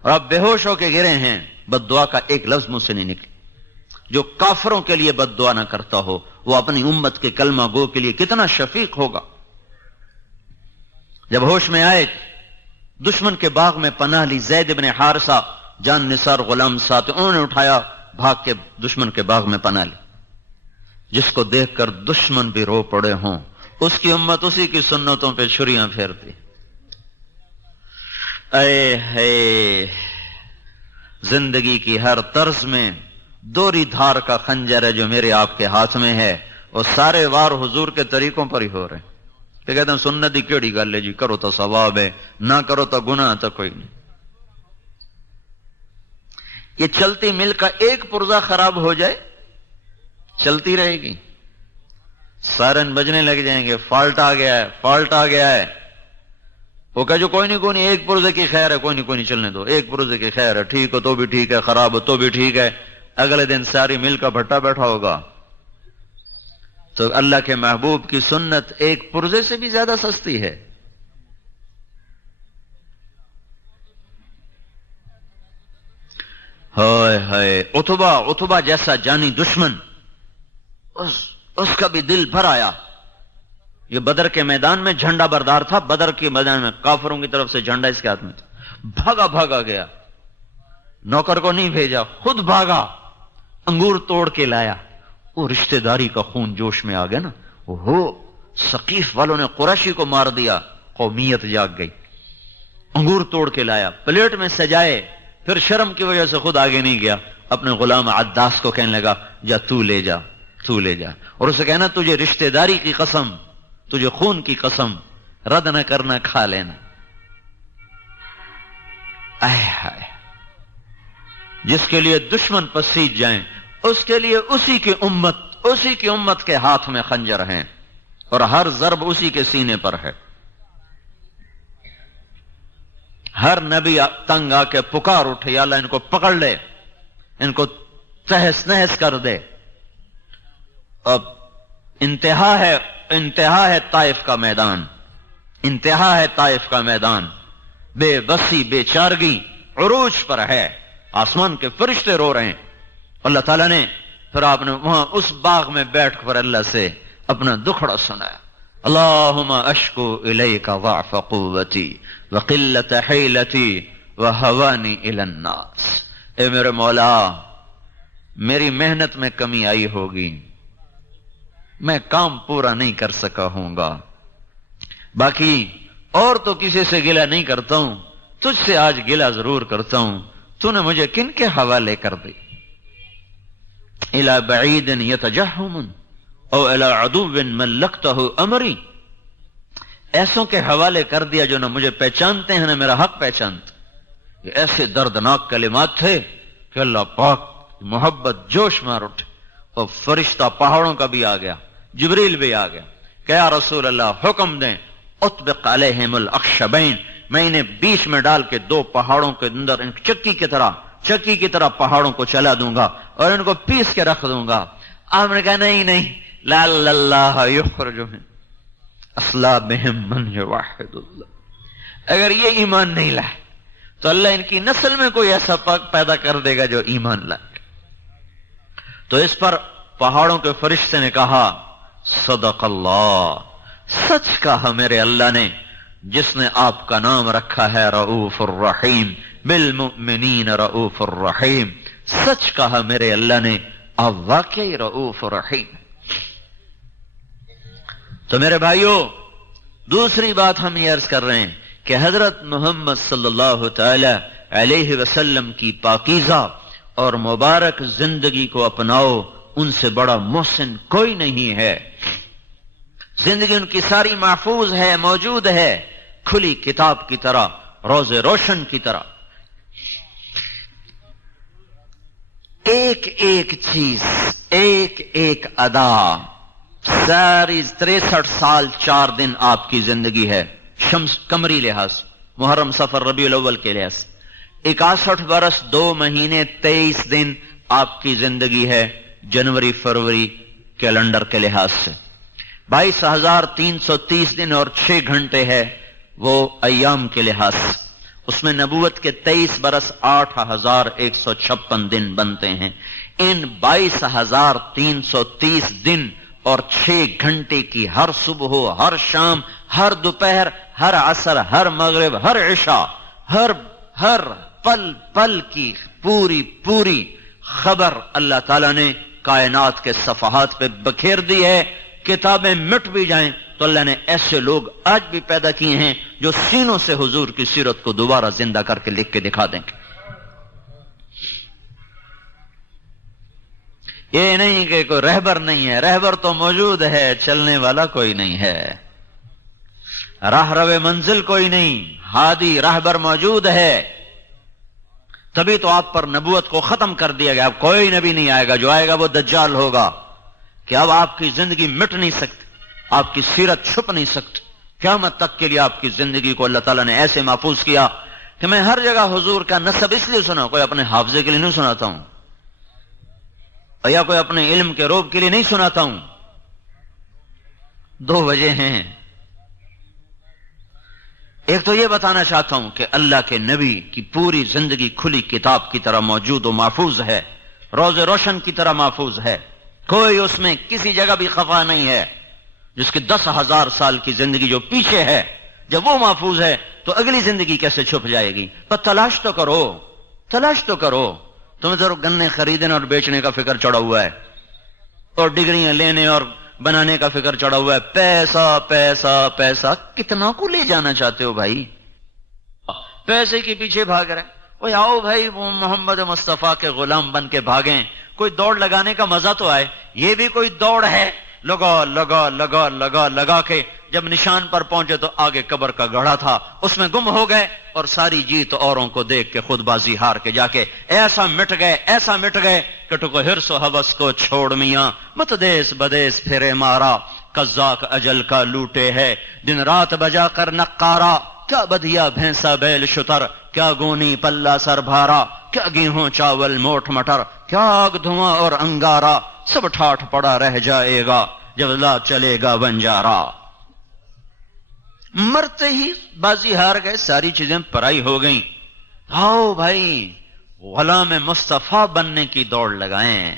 اور آپ بے ہوش ہو کے گرے ہیں۔ بد دعا کا ایک لفظ مجھ سے نہیں نکلا۔ جو کافروں کے لیے بد دعا نہ کرتا ہو وہ اپنی امت کے کلمہ گو کے لیے کتنا شفیق ہوگا۔ جب ہوش میں آئے دشمن کے باغ میں پناہ لی، زید بن حارثہ جان نثار غلام ساتھ، انہوں نے اٹھایا، بھاگ کے دشمن کے باغ میں پناہ لی۔ جس کو دیکھ کر دشمن بھی رو پڑے ہوں، اس کی امت اسی کی سنتوں پہ چھریاں پھیرتی۔ اے ہے زندگی کی ہر طرز میں دوری دھار کا خنجر ہے جو میرے آپ کے ہاتھ میں ہے، اور سارے وار حضور کے طریقوں پر ہی ہو رہے ہیں۔ کہ کہتے ہیں سنت ہی کیڑی گل ہے جی، کرو تو ثواب ہے، نہ کرو تو گناہ تو کوئی نہیں۔ یہ چلتی مل کا ایک پرزہ خراب ہو جائے چلتی رہے گی، سائرن بجنے لگ جائیں گے، فالٹ آ گیا ہے، فالٹ آ گیا ہے۔ وہ کہا جو کوئی نہیں ایک پرزے کی خیر ہے، کوئی نہیں چلنے دو، ایک پرزے کی خیر ہے، ٹھیک ہو تو بھی ٹھیک ہے، خراب ہو تو بھی ٹھیک ہے۔ اگلے دن ساری مل کا بھٹا بیٹھا ہوگا۔ تو اللہ کے محبوب کی سنت ایک پرزے سے بھی زیادہ سستی ہے۔ ہائے ہائے، عتبہ جیسا جانی دشمن، اس کا بھی دل بھر آیا۔ یہ بدر کے میدان میں جھنڈا بردار تھا، بدر کے میدان میں کافروں کی طرف سے جھنڈا اس کے ہاتھ میں تھا، بھاگا گیا، نوکر کو نہیں بھیجا، خود بھاگا، انگور توڑ کے لایا۔ وہ رشتہ داری کا خون جوش میں آ گیا نا، ثقیف والوں نے قریشی کو مار دیا، قومیت جاگ گئی۔ انگور توڑ کے لایا، پلیٹ میں سجائے، پھر شرم کی وجہ سے خود آگے نہیں گیا، اپنے غلام عداس کو کہنے لگا جا تو لے جا، اور اسے کہنا تجھے رشتہ داری کی قسم، تجھے خون کی قسم، رد نہ کرنا، کھا لینا۔ جس کے لیے دشمن پسیج جائیں اس کے لیے اسی کی امت کے ہاتھ میں خنجر ہیں، اور ہر ضرب اسی کے سینے پر ہے۔ ہر نبی تنگ آ کے پکار اٹھے یا اللہ ان کو پکڑ لے، ان کو تہس نہس کر دے۔ اب انتہا ہے طائف کا میدان، انتہا ہے طائف کا میدان، بے بسی بے چارگی عروج پر ہے، آسمان کے فرشتے رو رہے ہیں۔ اللہ تعالیٰ نے پھر آپ نے وہاں اس باغ میں بیٹھ کر اللہ سے اپنا دکھڑا سنایا۔ اللہم اشکو الیک ضعف قوتی وقلت حیلتی وہوانی الی الناس، اے میرے مولا میری محنت میں کمی آئی ہوگی، میں کام پورا نہیں کر سکا ہوں گا، باقی اور تو کسی سے گلہ نہیں کرتا ہوں، تجھ سے آج گلہ ضرور کرتا ہوں، تو نے مجھے کن کے حوالے کر دی؟ الی بعید یتجہم او الی عدو ملکتہ امری، ایسوں کے حوالے کر دیا جو نہ مجھے پہچانتے ہیں نہ میرا حق پہچانتے۔ یہ ایسے دردناک کلمات تھے کہ اللہ پاک محبت جوش مار اٹھے، اور فرشتہ پہاڑوں کا بھی آ گیا، جبریل بھی آ گیا کہ یا رسول اللہ حکم دیں اطبق علیہم الاخشبین، میں انہیں بیچ میں ڈال کے دو پہاڑوں کے اندر چکی کی طرح پہاڑوں کو چلا دوں گا اور ان کو پیس کے رکھ دوں گا۔ آپ نے کہا نہیں لعل اللہ یخرج من اصلابہم من یوحد اللہ، اگر یہ ایمان نہیں لائے تو اللہ ان کی نسل میں کوئی ایسا پیدا کر دے گا جو ایمان لائے۔ تو اس پر پہاڑوں کے فرشتے نے کہا صدق اللہ، سچ کہا میرے اللہ نے جس نے آپ کا نام رکھا ہے رؤوف الرحیم، بالمؤمنین رؤوف الرحیم، سچ کہا میرے اللہ نے، آپ واقعی رؤوف الرحیم۔ تو میرے بھائیوں دوسری بات ہم یہ عرض کر رہے ہیں کہ حضرت محمد صلی اللہ تعالی علیہ وسلم کی پاکیزہ اور مبارک زندگی کو اپناؤ، ان سے بڑا محسن کوئی نہیں ہے۔ زندگی ان کی ساری محفوظ ہے، موجود ہے، کھلی کتاب کی طرح، روز روشن کی طرح۔ ایک ایک چیز، ایک ایک ادا، ساری 63 سال 4 دن آپ کی زندگی ہے، شمس قمری لحاظ، محرم صفر ربیع الاول کے لحاظ، 61 برس 2 مہینے 23 دن آپ کی زندگی ہے جنوری فروری کیلنڈر کے لحاظ سے، 22,330 دن اور 6 گھنٹے ہے وہ ایام کے لحاظ سے، اس میں نبوت کے 23 برس 8,156 دن بنتے ہیں۔ ان 22,330 دن اور 6 گھنٹے کی ہر صبح ہو، ہر شام، ہر دوپہر، ہر عصر، ہر مغرب، ہر عشاء، ہر پل پل کی پوری خبر اللہ تعالیٰ نے کائنات کے صفحات پہ بکھیر دی ہے۔ کتابیں مٹ بھی جائیں تو اللہ نے ایسے لوگ آج بھی پیدا کیے ہیں جو سینوں سے حضور کی سیرت کو دوبارہ زندہ کر کے لکھ کے دکھا دیں گے۔ یہ نہیں کہ کوئی رہبر نہیں ہے، رہبر تو موجود ہے، چلنے والا کوئی نہیں ہے، راہ رو منزل کوئی نہیں، ہادی رہبر موجود ہے۔ تبھی تو آپ پر نبوت کو ختم کر دیا گیا، اب کوئی نبی نہیں آئے گا، جو آئے گا وہ دجال ہوگا، کہ اب آپ کی زندگی مٹ نہیں سکتی، آپ کی سیرت چھپ نہیں سکتی۔ قیامت تک کے لیے آپ کی زندگی کو اللہ تعالیٰ نے ایسے محفوظ کیا کہ میں ہر جگہ حضور کا نسب اس لیے سنا، کوئی اپنے حافظے کے لیے نہیں سناتا ہوں یا کوئی اپنے علم کے روب کے لیے نہیں سناتا ہوں۔ 2 وجہ ہیں، ایک تو یہ بتانا چاہتا ہوں کہ اللہ کے نبی کی پوری زندگی کھلی کتاب کی طرح موجود و محفوظ ہے، روز روشن کی طرح محفوظ ہے، کوئی اس میں کسی جگہ بھی خفا نہیں ہے۔ جس کی 10,000 سال کی زندگی جو پیچھے ہے، جب وہ محفوظ ہے تو اگلی زندگی کیسے چھپ جائے گی؟ پر تلاش تو کرو۔ تمہیں ضرور گنے خریدنے اور بیچنے کا فکر چڑھا ہوا ہے، اور ڈگریاں لینے اور بنانے کا فکر چڑھا ہوا ہے، پیسہ پیسہ پیسہ، کتنا کو لے جانا چاہتے ہو بھائی؟ پیسے کے پیچھے بھاگ رہے، اوہ آؤ بھائی وہ محمد مصطفیٰ کے غلام بن کے بھاگیں، کوئی دوڑ لگانے کا مزہ تو آئے۔ یہ بھی کوئی دوڑ ہے، لگا کے جب نشان پر پہنچے تو آگے قبر کا گڑھا تھا، اس میں گم ہو گئے، اور ساری جیت اوروں کو دیکھ کے خود بازی ہار کے جا کے ایسا مٹ گئے کہ تو کو ہرس و حوث کو چھوڑ میاں، مت دیس بدیس پھرے مارا، قزاق اجل کا لوٹے ہے، دن رات بجا کر نقارا، کیا بدیا بھینسا بیل شتر، کیا گونی پلہ سر بھارا، کیا گیہوں چاول موٹ مٹر، کیا آگ دھواں اور انگارا، سب ٹھاٹھ پڑا رہ جائے گا جب لا چلے گا بنجارا۔ مرتے ہی بازی ہار گئے، ساری چیزیں پرائی ہو گئیں۔ آؤ بھائی غلام مصطفیٰ بننے کی دوڑ لگائیں،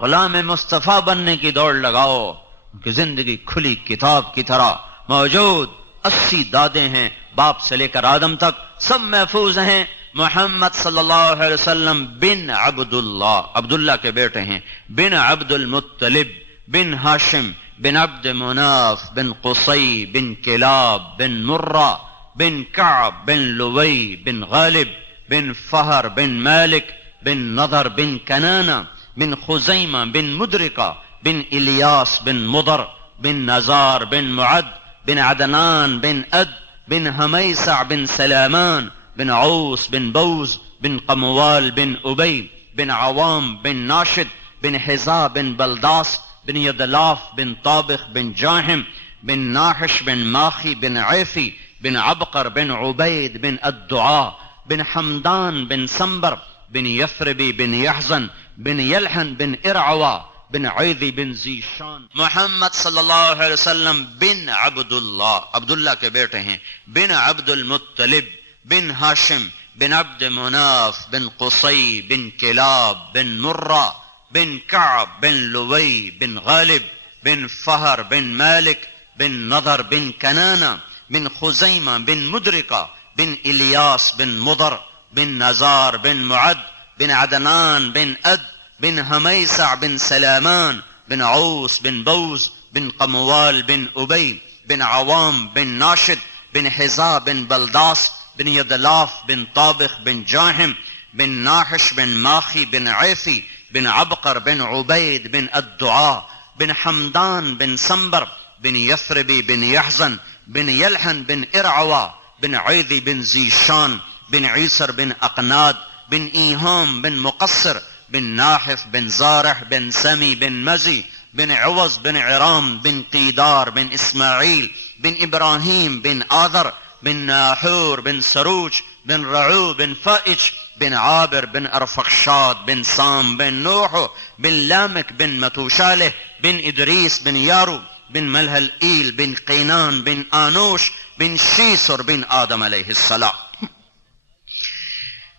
غلام مصطفیٰ بننے کی دوڑ لگاؤ، ان کی زندگی کھلی کتاب کی طرح موجود. 80 دادیں ہیں باپ سے لے کر آدم تک، سب محفوظ ہیں. محمد صلی اللہ علیہ وسلم بن عبداللہ، عبداللہ کے بیٹے ہیں، بن عبد المطلب بن ہاشم بن عبد مناف بن قصی بن کلاب بن مرہ بن کعب بن لوی بن غالب بن فہر بن مالک بن نضر بن کنانہ بن خزیمہ بن مدرکہ بن الیاس بن مضر بن نزار بن معد بن عدنان بن اد بن ہمیسع بن سلامان بن عوس بن بوز بن قموال بن ابی بن عوام بن ناشد بن حزا بن بلداس بن یدلاف بن طابخ بن جاہم بن ناحش بن ماخی بن عیفی بن عبقر بن عبید بن الدعاء بن حمدان بن سنبر بن یثربی بن یحزن بن یلحن بن ارعوا بن عیدی بن زیشان. محمد صلی اللہ علیہ وسلم بن عبداللہ، عبداللہ کے بیٹے ہیں، بن عبد المطلب بن ہاشم بن عبد مناف بن قصی بن کلاب بن مرہ بن کعب بن لوی بن غالب بن فہر بن مالک بن نضر بن کنانہ بن خزیمہ بن مدرکہ بن الیاس بن مضر بن نزار بن معد بن عدنان بن اد بن ہمیسع بن سلامان بن عوس بن بوز بن قموال بن ابی بن عوام بن ناشد بن حزا بن بلداس بن یدلاف بن طابخ بن جاہم بن ناحش بن ماخی بن عیفی بن عبقر بن عبید بن الدعاء بن حمدان بن سنبر بن یثربی بن یحزن بن یلحن بن ارعوا بن عیدی بن زیشان بن عیسر بن اقناد بن ایہام بن مقصر بن ناحف بن زارح بن سمی بن مزی بن عوض بن عرام بن قیدار بن اسماعیل بن ابراہیم بن آذر بن ناحور بن سروج بن رعو بن فائج بن عابر بن ارفخشاد بن سام بن نوح بن لامک بن متوشالح بن ادریس بن یارو بن ملہل ایل بن قینان بن آنوش بن شیسر بن آدم علیہ السلام.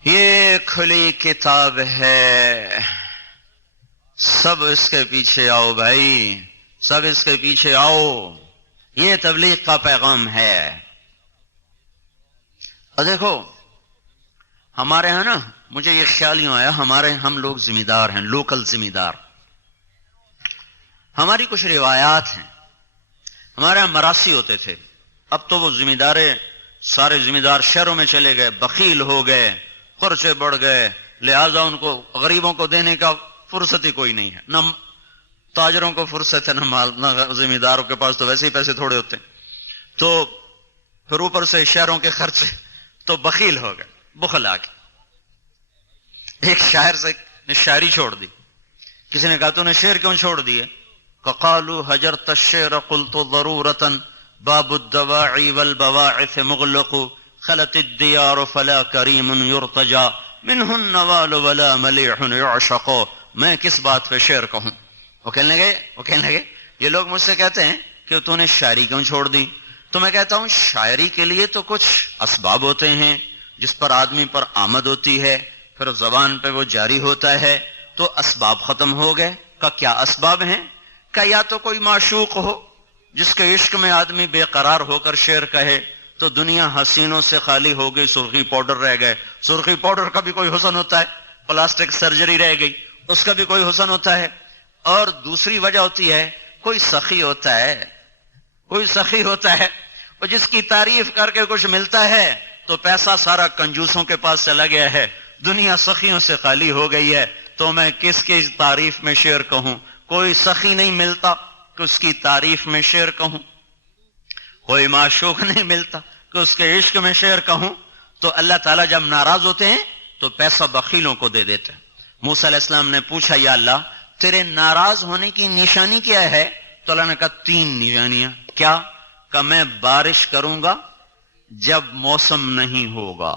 یہ کھلی کتاب ہے، سب اس کے پیچھے آؤ بھائی، سب اس کے پیچھے آؤ، یہ تبلیغ کا پیغام ہے. اور دیکھو ہمارے ہاں نا، مجھے یہ خیال یوں آیا، ہم لوگ ذمہ دار ہیں، لوکل ذمہ دار. ہماری کچھ روایات ہیں، ہمارے یہاں مراسی ہوتے تھے، اب تو وہ ذمہ دارے سارے ذمہ دار شہروں میں چلے گئے، بخیل ہو گئے، خرچے بڑھ گئے، لہذا ان کو غریبوں کو دینے کا فرصت ہی کوئی نہیں ہے. نہ تاجروں کو فرصت ہے، نہ ذمہ داروں کے پاس تو ویسے ہی پیسے تھوڑے ہوتے ہیں، تو پھر اوپر سے شہروں کے خرچے، تو بخیل ہو گئے، بخل آ گئے. ایک شاعر سے نے شاعری چھوڑ دی. کسی نے کہا تو نے شعر کیوں چھوڑ دیے؟ قالوا هجرت الشعر قلت ضرورة باب الدواعي والبواعث مغلق خلت الديار فلا كريم يرتجى منه النوال ولا مليح يعشق. میں کس بات پہ شعر کہوں؟ وہ کہنے لگے یہ لوگ مجھ سے کہتے ہیں کہ تو نے شاعری کیوں چھوڑ دی؟ تو میں کہتا ہوں شاعری کے لیے تو کچھ اسباب ہوتے ہیں جس پر آدمی پر آمد ہوتی ہے، پھر زبان پہ وہ جاری ہوتا ہے، تو اسباب ختم ہو گئے. کا کیا اسباب ہیں؟ کہ یا تو کوئی معشوق ہو جس کے عشق میں آدمی بے قرار ہو کر شعر کہے، تو دنیا حسینوں سے خالی ہو گئی، سرخی پاؤڈر رہ گئے. سرخی پاؤڈر کا بھی کوئی حسن ہوتا ہے، پلاسٹک سرجری رہ گئی، اس کا بھی کوئی حسن ہوتا ہے. اور دوسری وجہ ہوتی ہے کوئی سخی ہوتا ہے اور جس کی تعریف کر کے کچھ ملتا ہے تو پیسہ سارا کنجوسوں کے پاس چلا گیا ہے، دنیا سخیوں سے خالی ہو گئی ہے. تو میں کس کی تعریف میں شعر کہوں؟ کوئی سخی نہیں ملتا کہ اس کی تعریف میں شعر کہوں، کوئی معشوق نہیں ملتا کہ اس کے عشق میں شعر کہوں. تو اللہ تعالیٰ جب ناراض ہوتے ہیں تو پیسہ بخیلوں کو دے دیتے ہیں. موسیٰ علیہ السلام نے پوچھا یا اللہ تیرے ناراض ہونے کی نشانی کیا ہے؟ تو اللہ نے کہا 3 نشانیاں. کیا؟ کہ میں بارش کروں گا جب موسم نہیں ہوگا،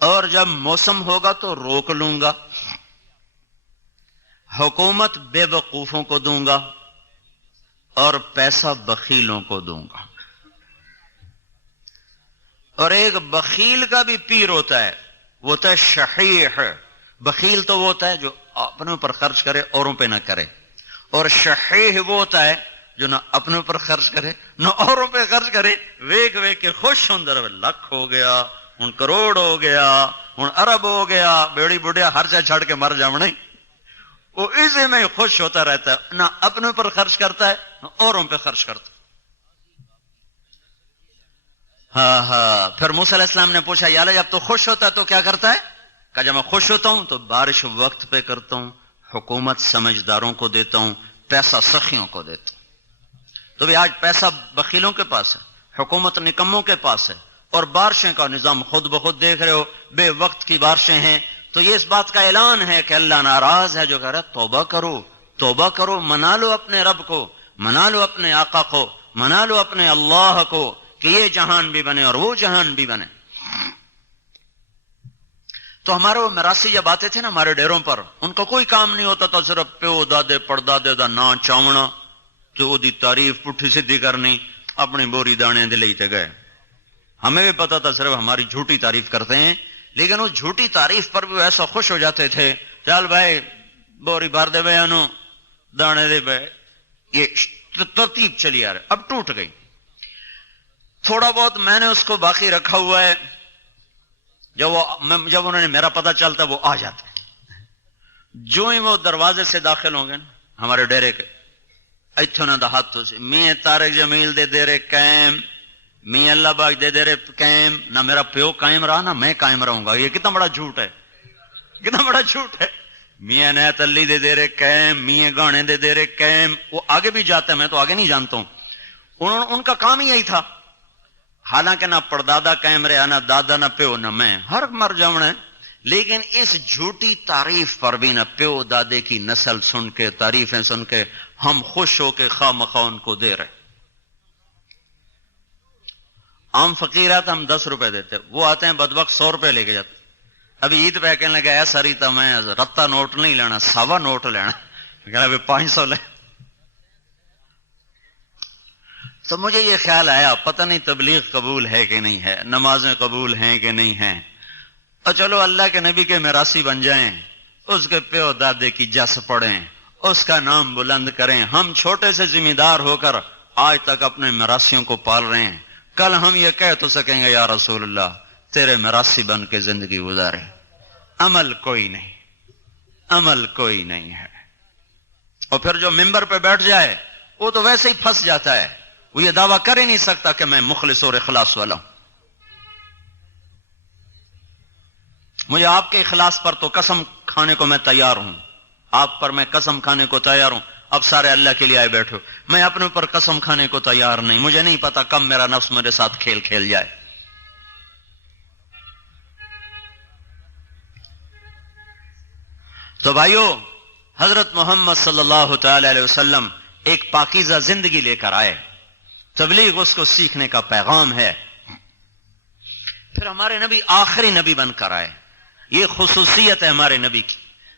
اور جب موسم ہوگا تو روک لوں گا، حکومت بے وقوفوں کو دوں گا، اور پیسہ بخیلوں کو دوں گا. اور ایک بخیل کا بھی پیر ہوتا ہے، وہ ہوتا ہے شحیح. بخیل تو وہ ہوتا ہے جو اپنے اوپر خرچ کرے، اوروں پہ نہ کرے. اور شحیح وہ ہوتا ہے جو نہ اپنے اوپر خرچ کرے نہ اوروں پہ خرچ کرے، ویک ویک کے خوش ہوں، در لاکھ ہو گیا، ہوں کروڑ ہو گیا، ہوں ارب ہو گیا، بیڑی بڑھیا ہر چیز چھڑ کے مر جاؤں، وہ اسی میں خوش ہوتا رہتا ہے، نہ اپنے اوپر خرچ کرتا ہے نہ اوروں پہ خرچ کرتا ہے۔ ہاں پھر موسیٰ علیہ السلام نے پوچھا یا اللہ جب تو خوش ہوتا ہے تو کیا کرتا ہے؟ کہا جب میں خوش ہوتا ہوں تو بارش وقت پہ کرتا ہوں، حکومت سمجھداروں کو دیتا ہوں، پیسہ سخیوں کو دیتا ہوں۔ تو بھی آج پیسہ بخیلوں کے پاس ہے، حکومت نکموں کے پاس ہے، اور بارشیں کا نظام خود بخود دیکھ رہے ہو، بے وقت کی بارشیں ہیں۔ تو یہ اس بات کا اعلان ہے کہ اللہ ناراض ہے جو کہہ رہا ہے توبہ کرو، توبہ کرو، منا لو اپنے رب کو، منا لو اپنے آقا کو، منا لو اپنے اللہ کو کہ یہ جہان بھی بنے اور وہ جہان بھی بنے۔ تو ہمارے وہ مراسی جب آتے تھے نا ہمارے ڈیروں پر، ان کا کوئی کام نہیں ہوتا تھا، صرف پیو دادے پڑدادے دا نا چاونا تو وہ دی تعریف پٹھی سدھی کرنی، اپنی بوری دانے دے لیتے گئے۔ ہمیں بھی پتا تھا صرف ہماری جھوٹی تعریف کرتے ہیں، لیکن اس جھوٹی تعریف پر بھی ایسا خوش ہو جاتے تھے، چل بھائی بوری بھر دے بھائی انو دانے دے بھائی، یہ ترتیب چلی آ رہی، اب ٹوٹ گئی۔ تھوڑا بہت میں نے اس کو باقی رکھا ہوا ہے، جب انہوں نے میرا پتہ چلتا وہ آ جاتے، جو ہی وہ دروازے سے داخل ہوں گے نا ہمارے ڈیرے کے، اتھوں نہ دہاتوں سے میاں طارق جمیل دے دے رہے قائم، میاں اللہ باغ دے دے رہے قائم، نہ میرا پیو قائم رہا نہ میں قائم رہوں گا۔ یہ کتنا بڑا جھوٹ ہے، کتنا بڑا جھوٹ ہے۔ میاں عنایت علی دے دے رہے قائم، میاں گانے دے دے رہے قائم، وہ آگے بھی جاتا ہے، میں تو آگے نہیں جانتا ہوں، ان کا کام ہی یہی تھا۔ حالانکہ نہ پردادا قائم رہا، نہ دادا، نہ پیو، نہ میں، ہر مر جاؤں ہے۔ لیکن اس جھوٹی تعریف پر بھی نہ پیو دادے کی نسل سن کے، تعریفیں سن کے ہم خوش ہو کے خواہ مخواہ ان کو دے رہے۔ عام فقیر آتا ہم 10 روپے دیتے، وہ آتے ہیں بدبخت 100 روپے لے کے جاتے۔ ابھی عید پہ کہنے لگا ایسا ریتا میں رتا نوٹ نہیں لینا، سوا نوٹ لینا، کہنا ابھی 500 لے۔ تو مجھے یہ خیال آیا پتہ نہیں تبلیغ قبول ہے کہ نہیں ہے، نمازیں قبول ہیں کہ نہیں ہیں، اور چلو اللہ کے نبی کے میراثی بن جائیں، اس کے پیو دادے کی جس پڑھیں، اس کا نام بلند کریں۔ ہم چھوٹے سے ذمہ دار ہو کر آج تک اپنے میراثیوں کو پال رہے ہیں، کل ہم یہ کہہ تو سکیں گے یا رسول اللہ تیرے میراثی بن کے زندگی گزارے۔ عمل کوئی نہیں، عمل کوئی نہیں ہے۔ اور پھر جو ممبر پہ بیٹھ جائے وہ تو ویسے ہی پھنس جاتا ہے، وہ یہ دعویٰ کر ہی نہیں سکتا کہ میں مخلص اور اخلاص والا ہوں۔ مجھے آپ کے اخلاص پر تو قسم کھانے کو میں تیار ہوں، آپ پر میں قسم کھانے کو تیار ہوں۔ اب سارے اللہ کے لیے آئے بیٹھو، میں اپنے اوپر قسم کھانے کو تیار نہیں، مجھے نہیں پتا کب میرا نفس میرے ساتھ کھیل کھیل جائے۔ تو بھائیو، حضرت محمد صلی اللہ تعالی علیہ وسلم ایک پاکیزہ زندگی لے کر آئے، تبلیغ اس کو سیکھنے کا پیغام ہے۔ پھر ہمارے نبی آخری نبی بن کر آئے، یہ خصوصیت ہے ہمارے نبی کی،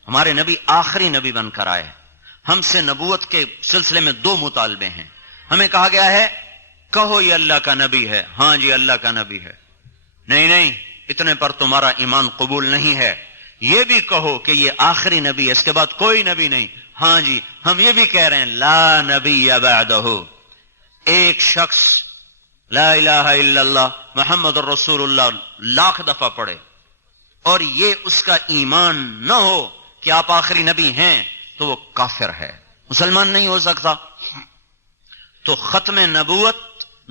ہمارے نبی آخری نبی بن کر آئے۔ ہم سے نبوت کے سلسلے میں 2 مطالبے ہیں، ہمیں کہا گیا ہے کہو یہ اللہ کا نبی ہے، ہاں جی اللہ کا نبی ہے، نہیں اتنے پر تمہارا ایمان قبول نہیں ہے، یہ بھی کہو کہ یہ آخری نبی ہے، اس کے بعد کوئی نبی نہیں، ہاں جی ہم یہ بھی کہہ رہے ہیں لا نبی بعدہ، ایک شخص لا الہ الا اللہ محمد الرسول اللہ لاکھ دفعہ پڑھے اور یہ اس کا ایمان نہ ہو کہ آپ آخری نبی ہیں تو وہ کافر ہے، مسلمان نہیں ہو سکتا۔ تو ختم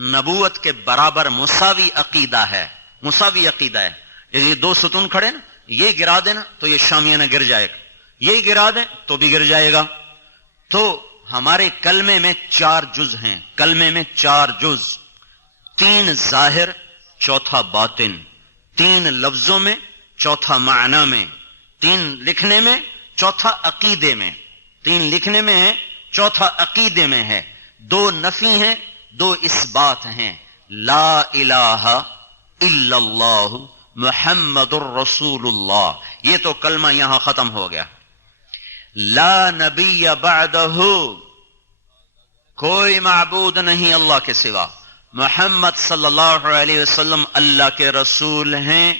نبوت کے برابر مساوی عقیدہ ہے، مساوی عقیدہ ہے۔ یہ 2 ستون کھڑے نا، یہ گرا دینا تو یہ شامیانہ گر جائے گا، یہ گرا دیں تو بھی گر جائے گا۔ تو ہمارے کلمے میں 4 جز ہیں، کلمے میں 4 جز، 3 ظاہر، چوتھا باطن، 3 لفظوں میں، چوتھا معنی میں، 3 لکھنے میں، چوتھا عقیدے میں، 3 لکھنے میں ہے، چوتھا عقیدے میں ہے، 2 نفی ہیں، 2 اثبات ہیں۔ لا الہ الا اللہ محمد الرسول اللہ، یہ تو کلمہ یہاں ختم ہو گیا۔ لا نبی بعدہ، کوئی معبود نہیں اللہ کے سوا، محمد صلی اللہ علیہ وسلم اللہ کے رسول ہیں،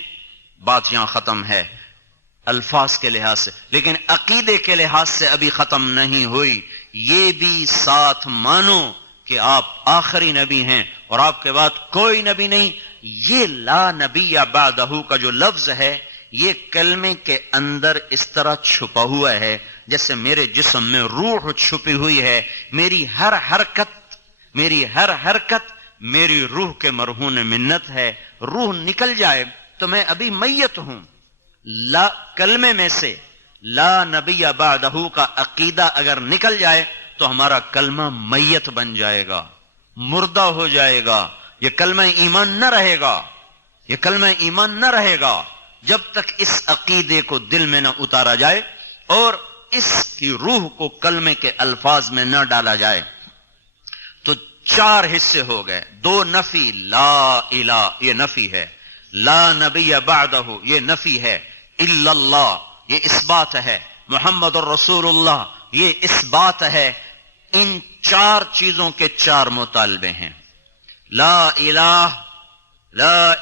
بات یہاں ختم ہے۔ الفاظ کے لحاظ سے، لیکن عقیدے کے لحاظ سے ابھی ختم نہیں ہوئی. یہ بھی ساتھ مانو کہ آپ آخری نبی ہیں اور آپ کے بعد کوئی نبی نہیں. یہ لا نبی بعدہ کا جو لفظ ہے یہ کلمے کے اندر اس طرح چھپا ہوا ہے جیسے میرے جسم میں روح چھپی ہوئی ہے. میری ہر حرکت میری روح کے مرہون منت ہے. روح نکل جائے تو میں ابھی میت ہوں. لا کلمے میں سے لا نبی بعدہ کا عقیدہ اگر نکل جائے تو ہمارا کلمہ میت بن جائے گا، مردہ ہو جائے گا. یہ کلمہ ایمان نہ رہے گا، یہ کلمہ ایمان نہ رہے گا جب تک اس عقیدے کو دل میں نہ اتارا جائے اور اس کی روح کو کلمے کے الفاظ میں نہ ڈالا جائے. تو 4 حصے ہو گئے. 2 نفی، لا الہ یہ نفی ہے، لا نبی بعدہ یہ نفی ہے، الا اللہ یہ اس بات ہے، محمد الرسول اللہ یہ اس بات ہے. ان 4 چیزوں کے 4 مطالبے ہیں. لا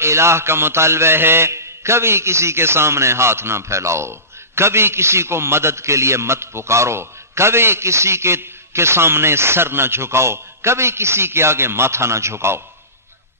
الہ کا مطالبہ ہے کبھی کسی کے سامنے ہاتھ نہ پھیلاؤ، کبھی کسی کو مدد کے لیے مت پکارو، کبھی کسی کے سامنے سر نہ جھکاؤ، کبھی کسی کے آگے ماتھا نہ جھکاؤ.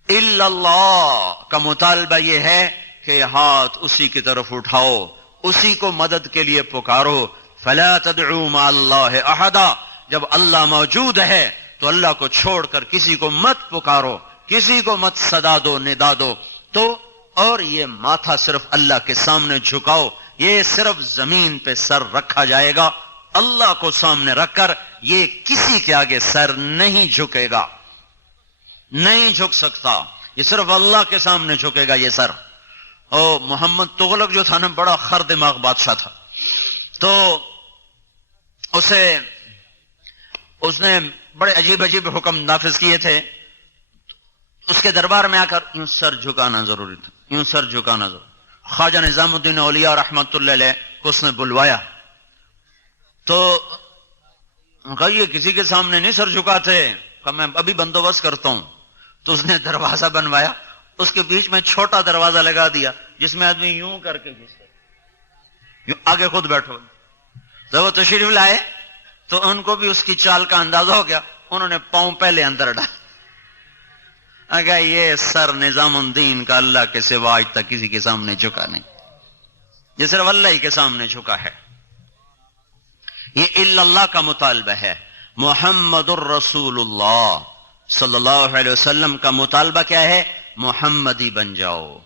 الا اللہ کا مطالبہ یہ ہے کہ ہاتھ اسی کی طرف اٹھاؤ، اسی کو مدد کے لیے پکارو. فلا تدعوا مع اللہ احدا، جب اللہ موجود ہے تو اللہ کو چھوڑ کر کسی کو مت پکارو، کسی کو مت صدا دو، ندا دو. تو اور یہ ماتھا صرف اللہ کے سامنے جھکاؤ، یہ صرف زمین پہ سر رکھا جائے گا. اللہ کو سامنے رکھ کر یہ کسی کے آگے سر نہیں جھکے گا، نہیں جھک سکتا. یہ صرف اللہ کے سامنے جھکے گا یہ سر. اور محمد تغلق جو تھا نا بڑا خر دماغ بادشاہ تھا، تو اس نے بڑے عجیب حکم نافذ کیے تھے. اس کے دربار میں آ کر یوں سر جھکانا ضروری تھا، یوں سر جھکانا ضروری. خواجہ نظام الدین اولیاء رحمت اللہ علیہ کو اس نے بلوایا تو کہا یہ کسی کے سامنے نہیں سر جھکاتے، کہا میں ابھی بندوبست کرتا ہوں. تو اس نے دروازہ بنوایا، اس کے بیچ میں چھوٹا دروازہ لگا دیا جس میں آدمی یوں کر کے یوں آگے خود بیٹھو. جب وہ تشریف لائے تو ان کو بھی اس کی چال کا اندازہ ہو گیا. انہوں نے پاؤں پہلے اندر ڈالا. اگر یہ سر نظام الدین کا اللہ کے سوا آج تک کسی کے سامنے جھکا نہیں، یہ صرف اللہ ہی کے سامنے جھکا ہے. یہ الا اللہ کا مطالبہ ہے. محمد الرسول اللہ صلی اللہ علیہ وسلم کا مطالبہ کیا ہے؟ محمدی بن جاؤ،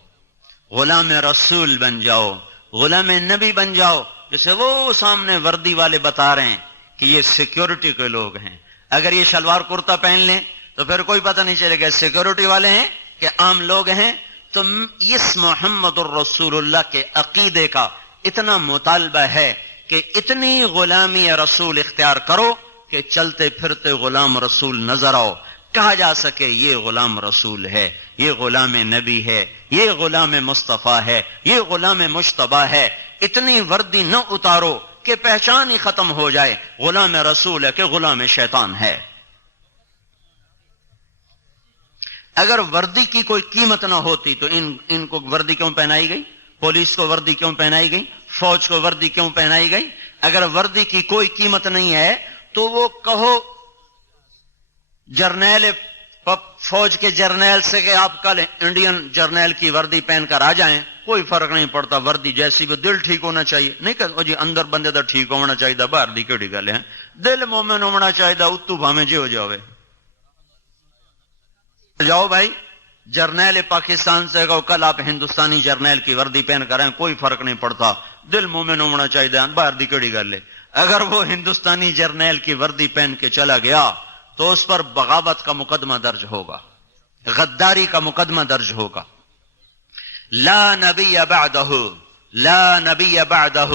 غلام رسول بن جاؤ، غلام نبی بن جاؤ. جیسے وہ سامنے وردی والے بتا رہے ہیں کہ یہ سیکیورٹی کے لوگ ہیں، اگر یہ شلوار کرتا پہن لیں تو پھر کوئی پتہ نہیں چلے گا سیکیورٹی والے ہیں کہ عام لوگ ہیں. تو اس محمد الرسول اللہ کے عقیدے کا اتنا مطالبہ ہے کہ اتنی غلامی رسول اختیار کرو کہ چلتے پھرتے غلام رسول نظر آؤ، کہا جا سکے یہ غلام رسول ہے، یہ غلام نبی ہے، یہ غلام مصطفیٰ ہے، یہ غلام مجتبیٰ ہے. اتنی وردی نہ اتارو کہ پہچان ہی ختم ہو جائے غلام رسول ہے کہ غلام شیطان ہے. اگر وردی کی کوئی قیمت نہ ہوتی تو ان کو وردی کیوں پہنائی گئی؟ پولیس کو وردی کیوں پہنائی گئی؟ فوج کو وردی کیوں پہنائی گئی؟ اگر وردی کی کوئی قیمت نہیں ہے تو وہ کہو جرنیل فوج کے جرنیل سے کہ آپ کل انڈین جرنیل کی وردی پہن کر آ جائیں، کوئی فرق نہیں پڑتا، وردی جیسی بھی، دل ٹھیک ہونا چاہیے. نہیں کہ جی اندر بندے دا ٹھیک ہونا چاہیے، باہر دی کیڑی گل ہے، دل مومن ہونا چاہیے، اتو بھاویں جی ہو جاوے. جاؤ بھائی جرنیل پاکستان سے کہو کل آپ ہندوستانی جرنیل کی وردی پہن کر آئیں، کوئی فرق نہیں پڑتا، دل مومن ہونا چاہیے، باہر دی کیڑی گل ہے. اگر وہ ہندوستانی جرنیل کی وردی پہن کے چلا گیا تو اس پر بغاوت کا مقدمہ درج ہوگا، غداری کا مقدمہ درج ہوگا. لا نبی بعدہ، لا نبی بعدہ،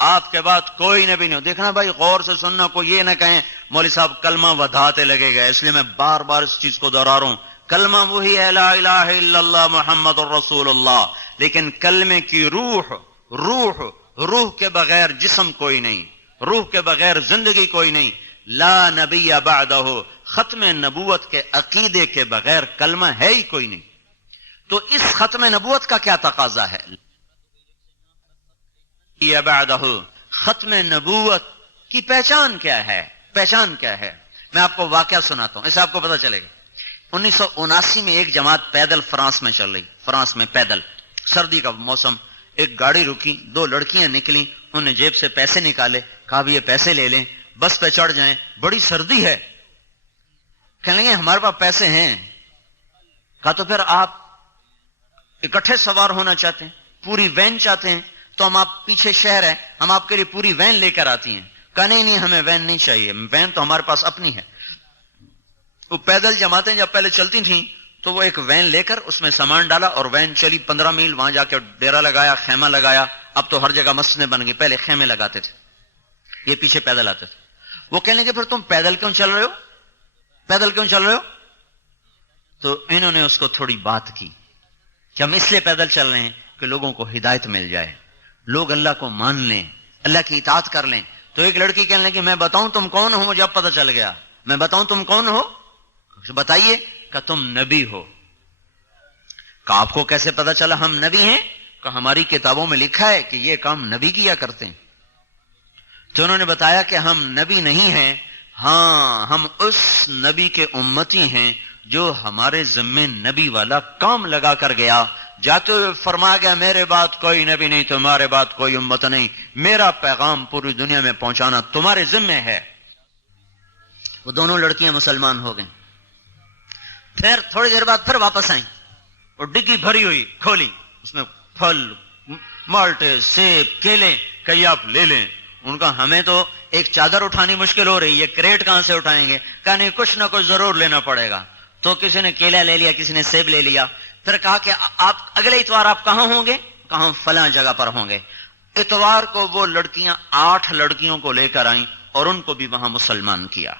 آپ کے بعد کوئی نبی نہیں. دیکھنا بھائی غور سے سننا، کو یہ نہ کہیں مولوی صاحب کلمہ ودھاتے لگے گا، اس لیے میں بار بار اس چیز کو دہرا رہا ہوں. کلمہ وہی ہے لا الہ الا اللہ محمد الرسول اللہ، لیکن کلمے کی روح کے بغیر جسم کوئی نہیں، روح کے بغیر زندگی کوئی نہیں. لا نبی بعدہ، ختم نبوت کے عقیدے کے بغیر کلمہ ہے ہی کوئی نہیں. تو اس ختم نبوت کا کیا تقاضا ہے؟ یا بعدہ، ختم نبوت کی پہچان کیا ہے؟ پہچان کیا ہے؟ میں آپ کو واقعہ سناتا ہوں، اسے آپ کو پتہ چلے گا۔ 1979 میں ایک جماعت پیدل فرانس میں چل رہی، فرانس میں پیدل، سردی کا موسم، ایک گاڑی رکی، دو لڑکیاں نکلی، انہوں نے جیب سے پیسے نکالے، کہا بھی یہ پیسے لے لیں، بس پہ چڑھ جائیں، بڑی سردی ہے۔ کہنے لگے ہمارے پاس پیسے ہیں۔ کہا تو پھر آپ اکٹھے سوار ہونا چاہتے ہیں، پوری وین چاہتے ہیں، تو ہم آپ پیچھے شہر ہے، ہم آپ کے لیے پوری وین لے کر آتی ہیں۔ کہا نہیں ہمیں وین نہیں چاہیے، وین تو ہمارے پاس اپنی ہے۔ وہ پیدل جماعتیں جب پہلے چلتی تھیں تو وہ ایک وین لے کر اس میں سامان ڈالا اور وین چلی 15 میل، وہاں جا کے ڈیرا لگایا، خیمہ لگایا۔ اب تو ہر جگہ مسجدیں بن گئی، پہلے خیمے لگاتے تھے، یہ پیچھے پیدل آتے تھے۔ وہ کہنے لگے پھر تم پیدل کیوں چل رہے ہو؟ پیدل کیوں چل رہے ہو؟ تو انہوں نے اس کو تھوڑی بات کی کہ ہم اس لیے پیدل چل رہے ہیں کہ لوگوں کو ہدایت مل جائے، لوگ اللہ کو مان لیں، اللہ کی اطاعت کر لیں۔ تو ایک لڑکی کہنے لگی میں بتاؤں تم کون ہو؟ مجھے اب پتہ چل گیا، میں بتاؤں تم کون ہو؟ بتائیے۔ کہ تم نبی ہو۔ کہ آپ کو کیسے پتہ چلا ہم نبی ہیں؟ کہ ہماری کتابوں میں لکھا ہے کہ یہ کام نبی کیا کرتے ہیں۔ تو انہوں نے بتایا کہ ہم نبی نہیں ہیں، ہاں ہم اس نبی کے امتی ہیں جو ہمارے ذمے نبی والا کام لگا کر گیا۔ جاتے ہوئے فرما گیا میرے بعد کوئی نبی نہیں، تمہارے بعد کوئی امت نہیں، میرا پیغام پوری دنیا میں پہنچانا تمہارے ذمے ہے۔ وہ دونوں لڑکیاں مسلمان ہو گئیں۔ پھر تھوڑی دیر بعد پھر واپس آئیں اور ڈگی بھری ہوئی کھولی، اس میں پھل، مالٹے، سیب، کیلے، کئی آپ لے لیں۔ ان کا ہمیں تو ایک چادر اٹھانی مشکل ہو رہی ہے، کریٹ کہاں سے اٹھائیں گے؟ کہا نہیں کچھ نہ کچھ ضرور لینا پڑے گا۔ تو کسی نے کیلا لے لیا، کسی نے سیب لے لیا۔ پھر کہا کہ آپ اگلے اتوار آپ کہاں ہوں گے؟ کہاں فلاں جگہ پر ہوں گے۔ اتوار کو وہ لڑکیاں 8 لڑکیوں کو لے کر آئیں اور ان کو بھی وہاں مسلمان کیا۔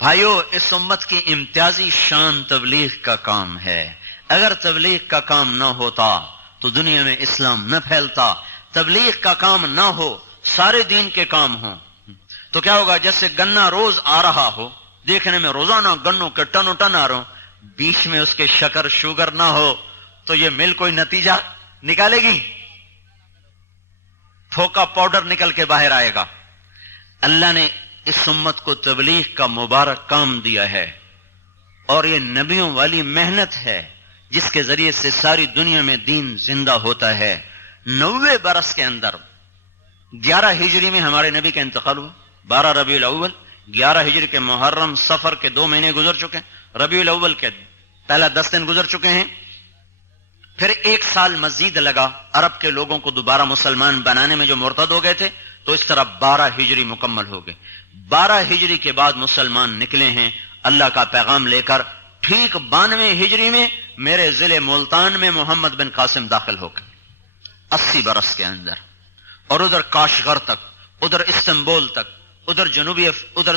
بھائیو، اس امت کی امتیازی شان تبلیغ کا کام ہے۔ اگر تبلیغ کا کام نہ ہوتا تو دنیا میں اسلام نہ پھیلتا۔ تبلیغ کا کام نہ ہو، سارے دین کے کام ہوں تو کیا ہوگا؟ جیسے گنا روز آ رہا ہو، دیکھنے میں روزانہ گنوں کے ٹن ٹن آ رہے ہوں، بیچ میں اس کے شکر شوگر نہ ہو تو یہ مل کوئی نتیجہ نکالے گی؟ پھوکا پاؤڈر نکل کے باہر آئے گا۔ اللہ نے اس امت کو تبلیغ کا مبارک کام دیا ہے، اور یہ نبیوں والی محنت ہے جس کے ذریعے سے ساری دنیا میں دین زندہ ہوتا ہے۔ 90 برس کے اندر 11 ہجری میں ہمارے نبی کا انتقال ہوا، 12 ربیع الاول، 11 ہجری کے محرم صفر کے 2 مہینے گزر چکے ہیں، ربیع الاول کے پہلا 10 دن گزر چکے ہیں۔ پھر 1 سال مزید لگا عرب کے لوگوں کو دوبارہ مسلمان بنانے میں جو مرتد ہو گئے تھے، تو اس طرح 12 ہجری مکمل ہو گئے۔ 12 ہجری کے بعد مسلمان نکلے ہیں اللہ کا پیغام لے کر۔ ٹھیک 92 ہجری میں میرے ضلع ملتان میں محمد بن قاسم داخل ہو گئے، 80 برس کے اندر، اور ادھر کاشغر تک، ادھر استنبول تک، ادھر جنوبی ادھر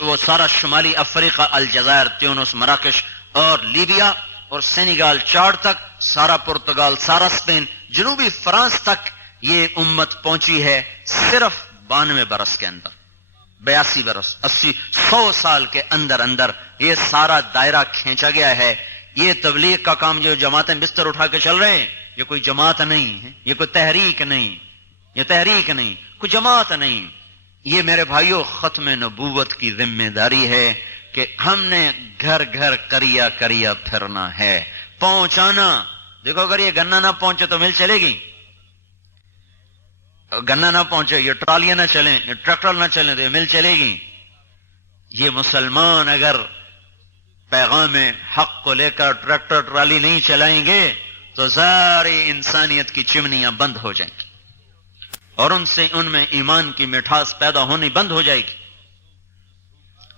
وہ سارا شمالی افریقہ، الجزائر، تیونس، مراکش اور لیبیا اور سینیگال، چاڈ تک، سارا پرتگال، سارا اسپین، جنوبی فرانس تک یہ امت پہنچی ہے صرف 92 برس کے اندر۔ 82 برس، 80، 100 سال کے اندر اندر یہ سارا دائرہ کھینچا گیا ہے۔ یہ تبلیغ کا کام جو جماعتیں بستر اٹھا کے چل رہے ہیں، یہ کوئی جماعت نہیں ہے، یہ کوئی تحریک نہیں، یہ تحریک نہیں، کوئی جماعت نہیں۔ یہ میرے بھائیوں ختم نبوت کی ذمہ داری ہے کہ ہم نے گھر گھر کریا کریا پھرنا ہے، پہنچانا۔ دیکھو اگر یہ گنا نہ پہنچے تو مل چلے گی؟ گنا نہ پہنچے، یہ ٹرالیاں نہ چلیں، یہ ٹریکٹر نہ چلیں تو یہ مل چلے گی؟ یہ مسلمان اگر پیغام حق کو لے کر ٹریکٹر ٹرالی نہیں چلائیں گے تو ساری انسانیت کی چمنیاں بند ہو جائیں گی اور ان میں ایمان کی مٹھاس پیدا ہونی بند ہو جائے گی۔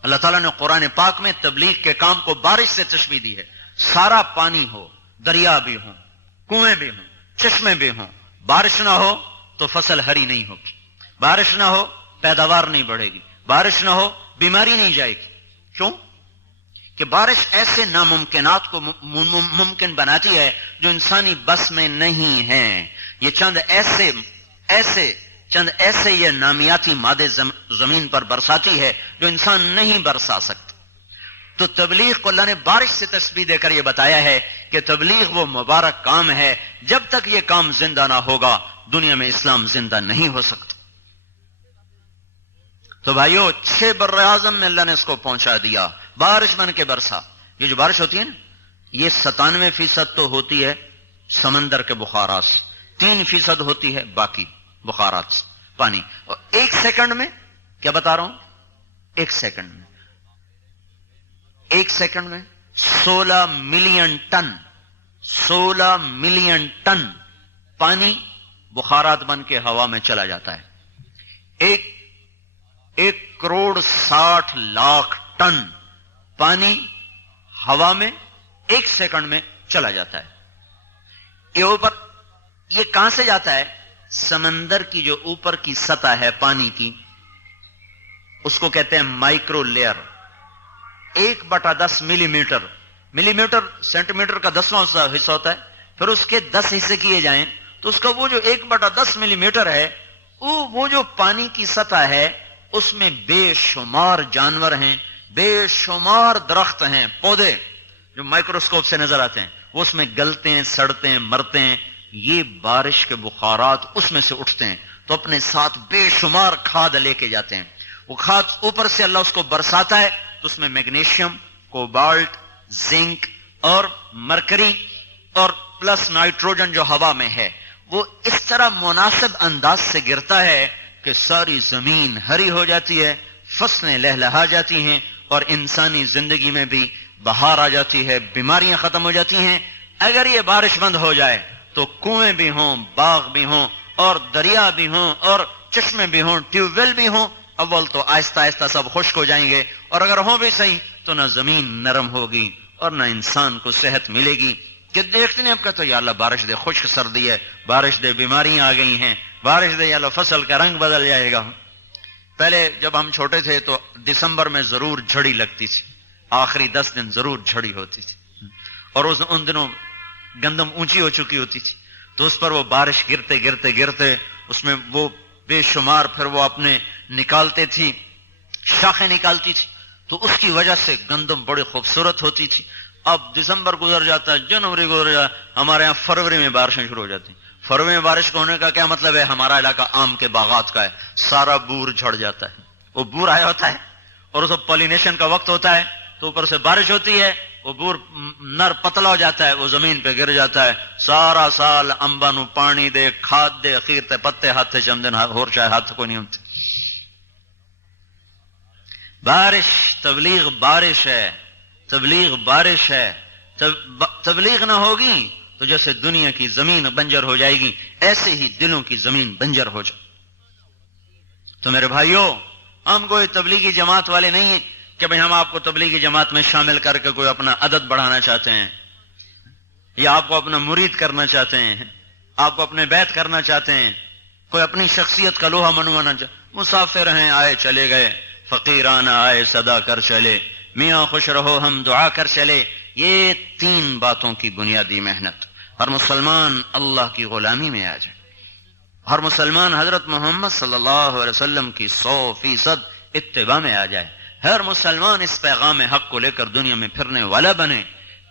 اللہ تعالیٰ نے قرآن پاک میں تبلیغ کے کام کو بارش سے تشبیہ دی ہے۔ سارا پانی ہو، دریا بھی ہوں، کنویں بھی ہوں، چشمے بھی ہوں، بارش نہ ہو تو فصل ہری نہیں ہوگی، بارش نہ ہو پیداوار نہیں بڑھے گی، بارش نہ ہو بیماری نہیں جائے گی۔ کیوں؟ کہ بارش ایسے ناممکنات کو ممکن بناتی ہے جو انسانی بس میں نہیں ہیں۔ یہ چند ایسے یہ نامیاتی مادے زمین پر برساتی ہے جو انسان نہیں برسا سکتا۔ تو تبلیغ کو اللہ نے بارش سے تشبیہ دے کر یہ بتایا ہے کہ تبلیغ وہ مبارک کام ہے، جب تک یہ کام زندہ نہ ہوگا دنیا میں اسلام زندہ نہیں ہو سکتا۔ تو بھائیو 6 بر اعظم میں اللہ نے اس کو پہنچا دیا، بارش بن کے برسا۔ یہ جو بارش ہوتی ہے نا، یہ 97% تو ہوتی ہے سمندر کے بخارات سے، 3% ہوتی ہے باقی بخارات سے پانی، اور 1 سیکنڈ میں، کیا بتا رہا ہوں، 1 سیکنڈ میں 16 ملین ٹن پانی بخارات بن کے ہوا میں چلا جاتا ہے۔ 1,60,00,000 ٹن پانی ہوا میں 1 سیکنڈ میں چلا جاتا ہے۔ یہ کہاں سے جاتا ہے؟ سمندر کی جو اوپر کی سطح ہے پانی کی، اس کو کہتے ہیں مائکرو لیئر۔ 1/10 ملی میٹر سینٹی میٹر کا 10واں حصہ ہوتا ہے، پھر اس کے 10 حصے کیے جائیں تو اس کا وہ جو 1/10 ملی میٹر ہے، وہ جو پانی کی سطح ہے اس میں بے شمار جانور ہیں، بے شمار درخت ہیں، پودے جو مائکروسکوپ سے نظر آتے ہیں، وہ اس میں گلتے ہیں، سڑتے ہیں، مرتے ہیں۔ یہ بارش کے بخارات اس میں سے اٹھتے ہیں تو اپنے ساتھ بے شمار کھاد لے کے جاتے ہیں۔ وہ کھاد اوپر سے اللہ اس کو برساتا ہے تو اس میں میگنیشیم، کوبالٹ، زنک اور مرکری اور پلس نائٹروجن جو ہوا میں ہے، وہ اس طرح مناسب انداز سے گرتا ہے کہ ساری زمین ہری ہو جاتی ہے، فصلیں لہلہا جاتی ہیں، اور انسانی زندگی میں بھی بہار آ جاتی ہے، بیماریاں ختم ہو جاتی ہیں۔ اگر یہ بارش بند ہو جائے تو کنویں بھی ہوں، باغ بھی ہوں، اور دریا بھی ہوں، اور چشمے بھی ہوں، ٹیوب ویل بھی ہوں، اول تو آہستہ آہستہ سب خشک ہو جائیں گے، اور اگر ہوں بھی صحیح تو نہ زمین نرم ہوگی اور نہ انسان کو صحت ملے گی۔ کہ دیکھتے ہیں اب کہتے ہیں یا اللہ بارش دے، خشک سردی ہے، بارش دے، بیماریاں آ گئی ہیں، بارش دے یا اللہ فصل کا رنگ بدل جائے گا۔ پہلے جب ہم چھوٹے تھے تو دسمبر میں ضرور جھڑی لگتی تھی، آخری 10 دن ضرور جھڑی ہوتی تھی، اور ان دنوں گندم اونچی ہو چکی ہوتی تھی تو اس پر وہ بارش گرتے گرتے گرتے اس میں وہ بے شمار پھر وہ اپنے نکالتے تھی، شاخیں نکالتی تھی، تو اس کی وجہ سے گندم بڑی خوبصورت ہوتی تھی۔ اب دسمبر گزر جاتا ہے، جنوری گزر جاتا ہے، ہمارے ہیں فروری میں بارشیں شروع ہو جاتی ہیں۔ فروری میں بارش کا ہونے کا کیا مطلب ہے؟ ہمارا علاقہ آم کے باغات کا ہے، سارا بور جھڑ جاتا ہے۔ وہ بور آیا ہوتا ہے اور اس کو پولینیشن کا وقت ہوتا ہے تو اوپر سے بارش ہوتی ہے، وہ بور نر پتلا ہو جاتا ہے، وہ زمین پہ گر جاتا ہے، سارا سال انبا نو پانی دے، کھاد دے، اخیر تے پتے ہاتھ چمدن ہور چاہے ہاتھ کو نہیں ہوتے۔ بارش، تبلیغ بارش ہے، تبلیغ بارش ہے۔ تبلیغ نہ ہوگی تو جیسے دنیا کی زمین بنجر ہو جائے گی، ایسے ہی دلوں کی زمین بنجر ہو جائے۔ تو میرے بھائیوں، ہم کوئی تبلیغی جماعت والے نہیں ہیں کہ بھئی ہم آپ کو تبلیغی جماعت میں شامل کر کے کوئی اپنا عدد بڑھانا چاہتے ہیں، یا آپ کو اپنا مرید کرنا چاہتے ہیں، آپ کو اپنے بیعت کرنا چاہتے ہیں، کوئی اپنی شخصیت کا لوہا منوانا چاہتے۔ مسافر ہیں، آئے چلے گئے، فقیرانہ آئے صدا کر چلے، میاں خوش رہو ہم دعا کر چلے۔ یہ 3 باتوں کی بنیادی محنت۔ ہر مسلمان اللہ کی غلامی میں آ جائے، ہر مسلمان حضرت محمد صلی اللہ علیہ وسلم کی 100% اتباع میں آ جائے، ہر مسلمان اس پیغام حق کو لے کر دنیا میں پھرنے والا بنے۔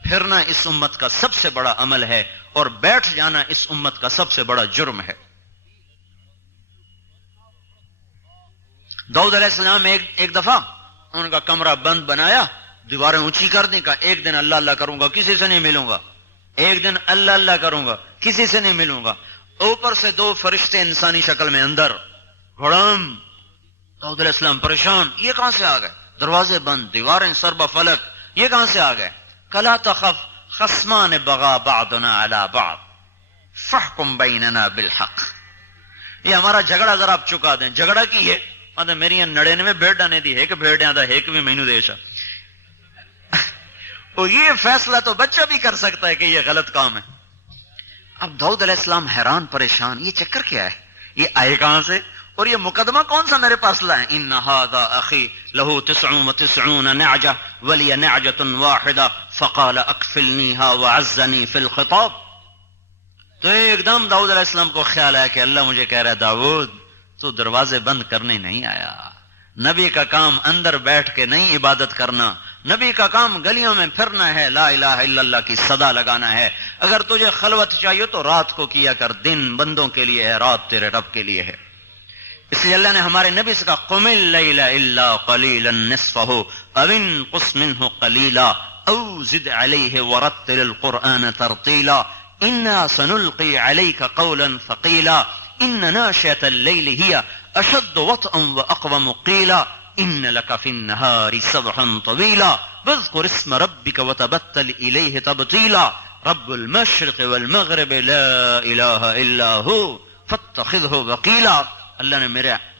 پھرنا اس امت کا سب سے بڑا عمل ہے، اور بیٹھ جانا اس امت کا سب سے بڑا جرم ہے۔ داؤد علیہ السلام ایک دفعہ ان کا کمرہ بند بنایا، دیواریں اونچی کر دیں، کہا ایک دن اللہ اللہ کروں گا، کسی سے نہیں ملوں گا، ایک دن اللہ اللہ کروں گا، کسی سے نہیں ملوں گا۔ اوپر سے 2 فرشتے انسانی شکل میں اندر، گھڑم۔ داؤد علیہ السلام پریشان، یہ کہاں سے آ گئے؟ دروازے بند، دیواریں سرب فلک، یہ کہاں سے آ گئے؟ کلا تخف خصمان بغا بعضنا علی بعض فاحکم بیننا بالحق۔ یہ ہمارا جھگڑا ذرا آپ چکا دیں۔ جھگڑا کی ہے مطلب میری 99 بھیڑاں نے دی، ایک بھیڑیاں دا ایک بھی مینوں دے سا۔ وہ یہ فیصلہ تو بچہ بھی کر سکتا ہے کہ یہ غلط کام ہے۔ اب داؤد علیہ السلام حیران پریشان، یہ چکر کیا ہے، یہ آئے کہاں سے، اور یہ مقدمہ کون سا میرے پاس لائے؟ ان ھذا اخی له 99 نعجہ ولی نعجۃ واحدہ فقال اکفلنیھا وعزنی فی الخطاب۔ تو ایک دم داؤد علیہ السلام کو خیال آیا کہ اللہ مجھے کہہ رہا ہے داؤد تو دروازے بند کرنے نہیں آیا، نبی کا کام اندر بیٹھ کے نہیں عبادت کرنا، نبی کا کام گلیوں میں پھرنا ہے، لا الہ الا اللہ کی صدا لگانا ہے۔ اگر تجھے خلوت چاہیے تو رات کو کیا کر، دن بندوں کے لیے ہے، رات تیرے رب کے لیے ہے۔ اس لیے اللہ نے ہمارے نبی سے کہا قم اللیل الا قلیلا نصفہ او انقص منہ قلیلا او زد علیہ ورتل القرآن ترتیلا انا سنلقی علیک قولا ثقیلا ان ناشئة اللیل ہی اشد وطئا واقوم قیلا ان لك في النهار سبحا طویلا واذکر اسم ربک وتبتل الیہ تبتیلا رب المشرق والمغرب لا الہ الا هو فاتخذہ وکیلا۔ اللہ نے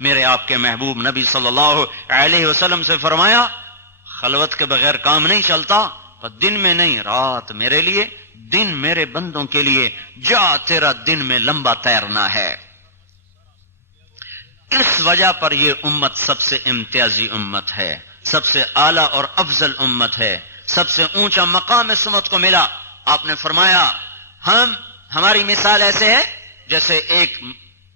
میرے آپ کے محبوب نبی صلی اللہ علیہ وسلم سے فرمایا خلوت کے بغیر کام نہیں چلتا، اور دن میں نہیں، رات میرے لیے، دن میرے بندوں کے لیے، جا تیرا دن میں لمبا تیرنا ہے۔ اس وجہ پر یہ امت سب سے امتیازی امت ہے، سب سے اعلیٰ اور افضل امت ہے، سب سے اونچا مقام اس امت کو ملا۔ آپ نے فرمایا ہماری مثال ایسے ہے جیسے ایک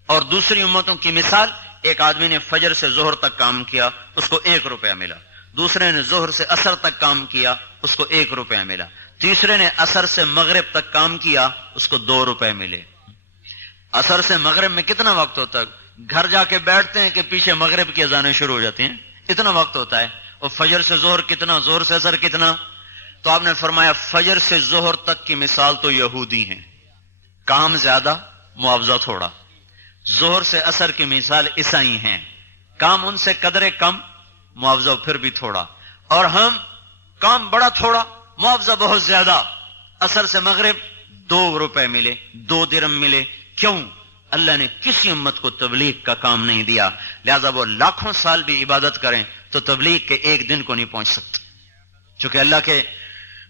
اور دوسری امتوں کی مثال، ایک آدمی نے فجر سے ظہر تک کام کیا، اس کو 1 روپیہ ملا، دوسرے نے ظہر سے عصر تک کام کیا، اس کو 1 روپیہ ملا، تیسرے نے عصر سے مغرب تک کام کیا، اس کو 2 روپے ملے۔ عصر سے مغرب میں کتنا وقت ہوتا ہے؟ گھر جا کے بیٹھتے ہیں کہ پیچھے مغرب کی اذانیں شروع ہو جاتی ہیں، اتنا وقت ہوتا ہے۔ اور فجر سے ظہر کتنا، ظہر سے عصر کتنا؟ تو آپ نے فرمایا فجر سے ظہر تک کی مثال تو یہودی ہیں، کام زیادہ معاوضہ تھوڑا۔ ظہر سے عصر کی مثال عیسائی ہیں، کام ان سے قدرے کم، معاوضہ پھر بھی تھوڑا، اور ہم کام بڑا تھوڑا، معاوضہ بہت زیادہ۔ عصر سے مغرب 2 روپے ملے، 2 درہم ملے۔ کیوں؟ اللہ نے کسی امت کو تبلیغ کا کام نہیں دیا، لہذا وہ لاکھوں سال بھی عبادت کریں تو تبلیغ کے 1 دن کو نہیں پہنچ سکتے، چونکہ اللہ کے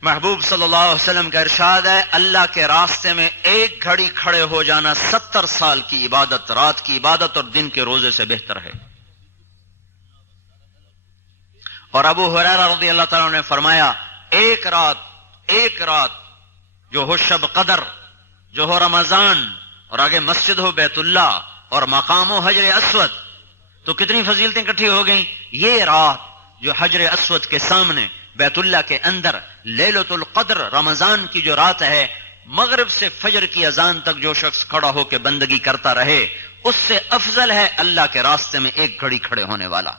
محبوب صلی اللہ علیہ وسلم کا ارشاد ہے اللہ کے راستے میں 1 گھڑی کھڑے ہو جانا 70 سال کی عبادت، رات کی عبادت اور دن کے روزے سے بہتر ہے۔ اور ابو ہریرہ رضی اللہ تعالیٰ نے فرمایا ایک رات جو ہو شب قدر، جو ہو رمضان، اور آگے مسجد ہو بیت اللہ اور مقام ہو حجر اسود، تو کتنی فضیلتیں اکٹھی ہو گئیں۔ یہ رات جو حجر اسود کے سامنے بیت اللہ کے اندر لیلۃ القدر رمضان کی جو رات ہے، مغرب سے فجر کی اذان تک جو شخص کھڑا ہو کے بندگی کرتا رہے، اس سے افضل ہے اللہ کے راستے میں 1 گھڑی کھڑے ہونے والا۔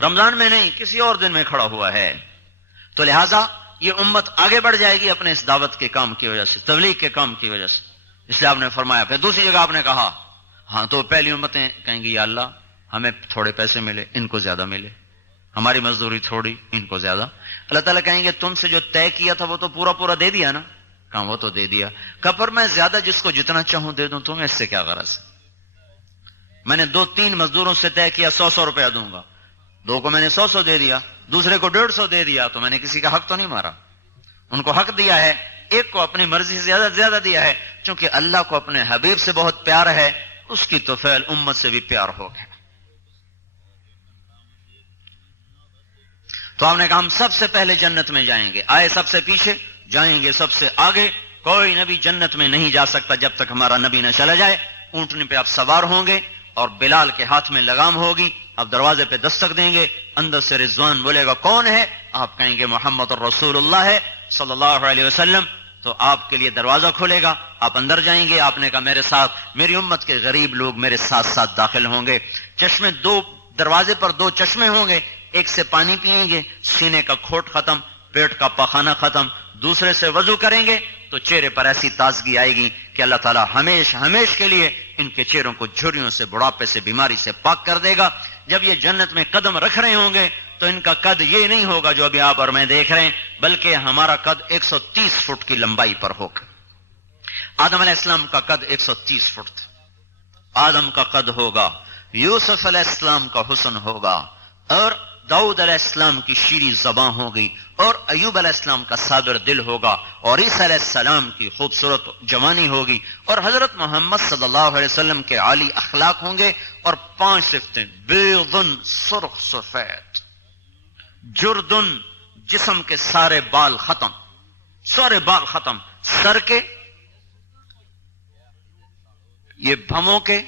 رمضان میں نہیں، کسی اور دن میں کھڑا ہوا ہے۔ تو لہٰذا یہ امت آگے بڑھ جائے گی اپنے اس دعوت کے کام کی وجہ سے، تبلیغ کے کام کی وجہ سے۔ اس لیے آپ نے فرمایا، پھر دوسری جگہ آپ نے کہا ہاں تو پہلی امتیں کہیں گی یا اللہ ہمیں تھوڑے پیسے ملے، ان کو زیادہ ملے، ہماری مزدوری تھوڑی، ان کو زیادہ۔ اللہ تعالیٰ کہیں گے تم سے جو طے کیا تھا وہ تو پورا دے دیا نا؟ کہاں وہ تو دے دیا۔ کہا پر میں زیادہ جس کو جتنا چاہوں دے دوں، تمہیں اس سے کیا غرض؟ میں نے 2-3 مزدوروں سے طے کیا 100 روپیہ دوں گا، 2 کو میں نے 100 دے دیا، دوسرے کو 150 دے دیا، تو میں نے کسی کا حق تو نہیں مارا، ان کو حق دیا ہے، ایک کو اپنی مرضی سے زیادہ دیا ہے، چونکہ اللہ کو اپنے حبیب سے بہت پیار ہے، اس کی تو فعل امت سے بھی پیار ہو گیا۔ تو ہم نے کہا ہم سب سے پہلے جنت میں جائیں گے، آئے سب سے پیچھے، جائیں گے سب سے آگے۔ کوئی نبی جنت میں نہیں جا سکتا جب تک ہمارا نبی نہ چلا جائے۔ اونٹنی پہ آپ سوار ہوں گے اور بلال کے ہاتھ میں لگام ہوگی، آپ دروازے پہ دستک دیں گے، اندر سے رضوان بولے گا کون ہے؟ آپ کہیں گے محمد الرسول اللہ ہے صلی اللہ علیہ وسلم، تو آپ کے لیے دروازہ کھلے گا، آپ اندر جائیں گے۔ آپ نے کہا میرے ساتھ میری امت کے غریب لوگ میرے ساتھ داخل ہوں گے۔ چشمے 2 دروازے پر 2 چشمے ہوں گے، ایک سے پانی پئیں گے، سینے کا کھوٹ ختم، پیٹ کا پخانہ ختم، دوسرے سے وضو کریں گے تو چہرے پر ایسی تازگی آئے گی کہ اللہ تعالیٰ ہمیش کے لیے ان کے چہروں کو جھریوں سے، بڑھاپے سے، بیماری سے پاک کر دے گا۔ جب یہ جنت میں قدم رکھ رہے ہوں گے تو ان کا قد یہ نہیں ہوگا جو ابھی آپ اور میں دیکھ رہے ہیں، بلکہ ہمارا قد 130 فٹ کی لمبائی پر ہوگا۔ آدم علیہ السلام کا قد 130 فٹ تھا، آدم کا قد ہوگا، یوسف علیہ السلام کا حسن ہوگا، اور داؤد علیہ السلام کی شیریں زباں ہوگی، اور ایوب علیہ السلام کا صابر دل ہوگا، اور عیسیٰ علیہ السلام کی خوبصورت جوانی ہوگی، اور حضرت محمد صلی اللہ علیہ وسلم کے عالی اخلاق ہوں گے، اور 5 صفتیں، بیضن سرخ سفید، جردن جسم کے سارے بال ختم، سر کے، یہ بھموں کے،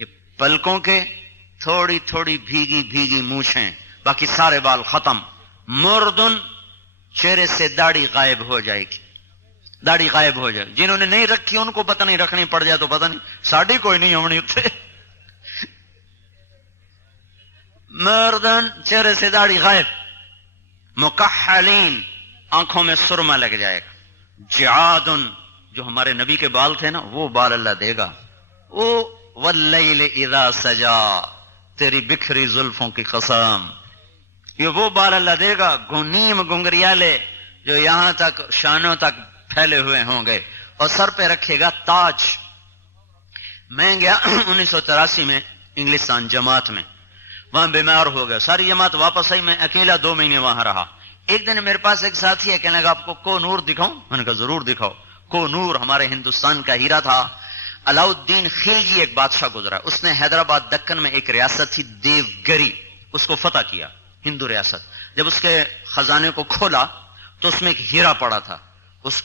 یہ پلکوں کے، تھوڑی تھوڑی بھیگی بھیگی مونچھیں، باقی سارے بال ختم. مردن، چہرے سے داڑھی غائب ہو جائے گی، داڑھی غائب ہو جائے. جنہوں نے نہیں رکھی ان کو پتہ نہیں، رکھنی پڑ جائے تو پتہ نہیں. ساڑھی کوئی نہیں ہونی اتنے. مردن، چہرے سے داڑھی غائب. مکحلین، آنکھوں میں سرما لگ جائے گا. جعادن، جو ہمارے نبی کے بال تھے نا وہ بال اللہ دے گا. او واللیل اذا سجا، تیری بکھری زلفوں کی قسم، یہ وہ بال اللہ دے گا. گنیم گنگریالے جو یہاں تک شانوں تک پھیلے ہوئے ہوں گے، اور سر پہ رکھے گا تاج. میں گیا 1983 میں انگلستان جماعت میں، وہاں بیمار ہو گیا، ساری جماعت واپس آئی، میں اکیلا 2 مہینے وہاں رہا. ایک دن میرے پاس ایک ساتھی ہے، کہنے لگا آپ کو نور دکھاؤں؟ میں نے کہا ضرور دکھاؤ. نور ہمارے ہندوستان کا ہیرا تھا. علاؤالدین خلجی ایک بادشاہ گزرا، اس نے حیدرآباد دکن میں ایک ریاست تھی دیوگری، اس کو فتح کیا، ہندو ریاست. جب اس کے خزانے کو کھولا تو اس میں ایک ہیرا پڑا تھا.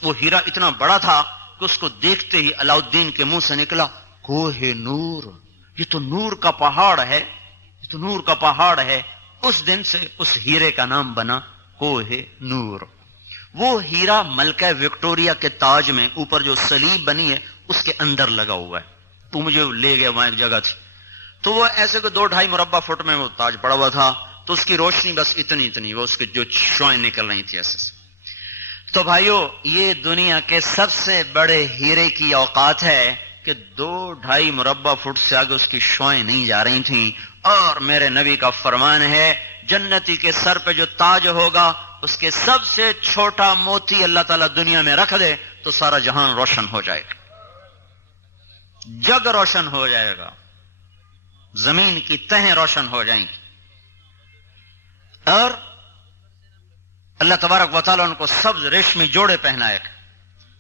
وہ ہیرا اتنا بڑا تھا کہ اس کو دیکھتے ہی علاؤالدین کے منہ سے نکلا کوہ نور، یہ تو نور کا پہاڑ ہے، یہ تو نور کا پہاڑ ہے. اس دن سے اس ہیرے کا نام بنا کوہ نور. وہ ہیرا ملکہ وکٹوریا کے تاج میں اوپر جو سلیب بنی ہے اس کے اندر لگا ہوا ہے. تو مجھے لے گیا وہاں ایک جگہ تھی، تو وہ ایسے کو 2-2.5 مربع فٹ میں وہ تاج پڑا ہوا تھا. تو اس کی روشنی بس اتنی، وہ اس کے جو شعائیں نکل رہی تھی ایسے. تو بھائیو، یہ دنیا کے سب سے بڑے ہیرے کی اوقات ہے کہ 2-2.5 مربع فٹ سے آگے اس کی شعائیں نہیں جا رہی تھیں. اور میرے نبی کا فرمان ہے جنتی کے سر پہ جو تاج ہوگا اس کے سب سے چھوٹا موتی اللہ تعالیٰ دنیا میں رکھ دے تو سارا جہان روشن ہو جائے گا، جگ روشن ہو جائے گا، زمین کی تہیں روشن ہو جائیں گی. اور اللہ تبارک و تعالیٰ ان کو سبز ریشمی جوڑے پہنائے گا.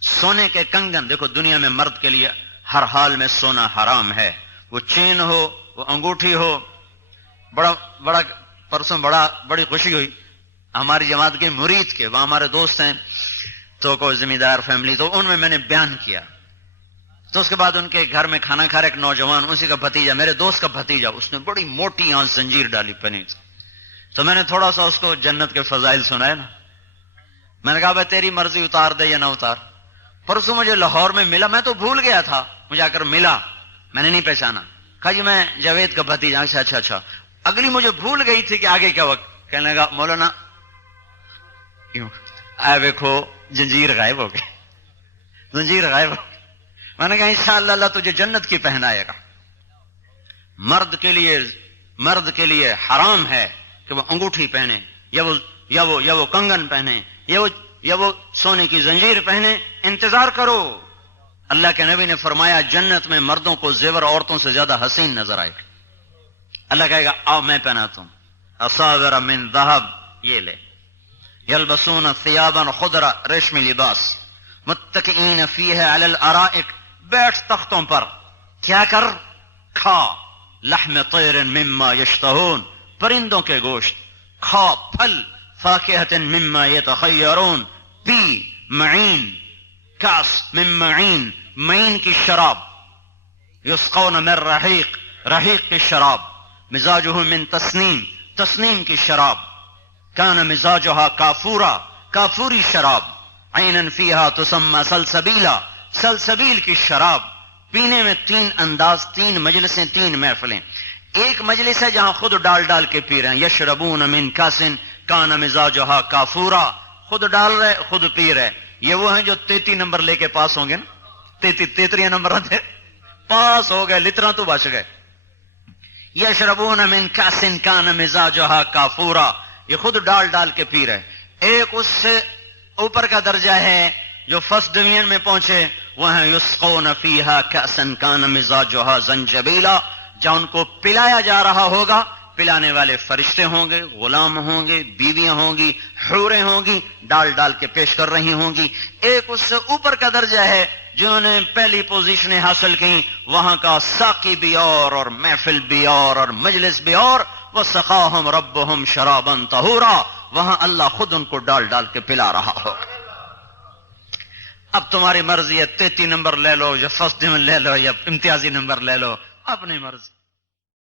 سونے کے کنگن، دیکھو دنیا میں مرد کے لیے ہر حال میں سونا حرام ہے، وہ چین ہو، وہ انگوٹھی ہو. بڑا پرسوں بڑی خوشی ہوئی، ہماری جماعت کے مرید کے وہاں ہمارے دوست ہیں تو کوئی ذمہ دار فیملی، تو ان میں نے بیان کیا. تو اس کے بعد ان کے گھر میں کھانا کھا رہا ایک نوجوان، اسی کا بھتیجا، میرے دوست کا بھتیجا، اس نے بڑی موٹی آنچ زنجیر ڈالی پہنی تھی. تو میں نے تھوڑا سا اس کو جنت کے فضائل سنائے نا. میں نے کہا بھائی تیری مرضی، اتار دے یا نہ اتار. پرسوں مجھے لاہور میں ملا، میں تو بھول گیا تھا، مجھے آ کر ملا، میں نے نہیں پہچانا. کہا جی میں جاوید کا بھتیجا. اچھا. اگلی مجھے بھول گئی تھی کہ آگے کیا وقت. کہنے لگا مولانا دیکھو زنجیر غائب ہو گئی، زنجیر غائب ہو گئی. میں نے کہا انشاءاللہ اللہ تجھے جنت کی پہنائے گا. مرد کے لیے حرام ہے کہ وہ انگوٹھی پہنے یا وہ کنگن پہنے یا وہ سونے کی زنجیر پہنے. انتظار کرو. اللہ کے نبی نے فرمایا جنت میں مردوں کو زیور عورتوں سے زیادہ حسین نظر آئے گا. اللہ کہے گا آؤ میں پہناتا ہوں. اصابر من ذهب، یہ لے. یلبسون ثیابا خضرا، ریشمی لباس. متکئین فیہا علی الارائک، بیٹھ تختوں پر. کیا کر؟ کھا. لحم طیر مما یشتہون، پرندوں کے گوشت. کھا پھل. فاکہۃ مما یتخیرون، پی. معین، کاس من معین، معین کی شراب. یسقون من رحیق، رحیق کی شراب. مزاجہ من تسنیم، تسنیم کی شراب. کان مزاجہا کافورا، کافوری شراب. عینا فیہا تسمى سلسبیلا، سلسبیل کی شراب. پینے میں 3 انداز، 3 مجلسیں، 3 محفلیں. ایک مجلس ہے جہاں خود ڈال کے پی رہے ہیں. یشربون من کاسن کان مزاجہا کافورا، خود ڈال رہے خود پی رہے. یہ وہ ہیں جو 33 نمبر لے کے پاس ہوں گے نا، 33 نمبر تھے، پاس ہو گئے، لترا تو بچ گئے. یشربون من کاسن کان مزاجہا کافورا، یہ خود ڈال کے پی رہے. ایک اس سے اوپر کا درجہ ہے جو فرسٹ ڈویژن میں پہنچے، وہ ہیں یسقون فیہا کاسن کان مزاجہا زنجبیلا، جہاں ان کو پلایا جا رہا ہوگا. پلانے والے فرشتے ہوں گے، غلام ہوں گے، بیویاں ہوں گی، حوریں ہوں گی، ڈال کے پیش کر رہی ہوں گی. ایک اس سے اوپر کا درجہ ہے جنہوں نے پہلی پوزیشنیں حاصل کی، وہاں کا ساقی بھی اور محفل بھی اور مجلس بھی اور. وَسَقَاهُمْ رَبُّهُمْ شَرَابًا طَهُورًا، وہاں اللہ خود ان کو ڈال کے پلا رہا ہوگا. اب تمہاری مرضی ہے 33 نمبر لے لو یا فرسٹ ڈویژن لے لو یا امتیازی نمبر لے لو، اپنی مرضی.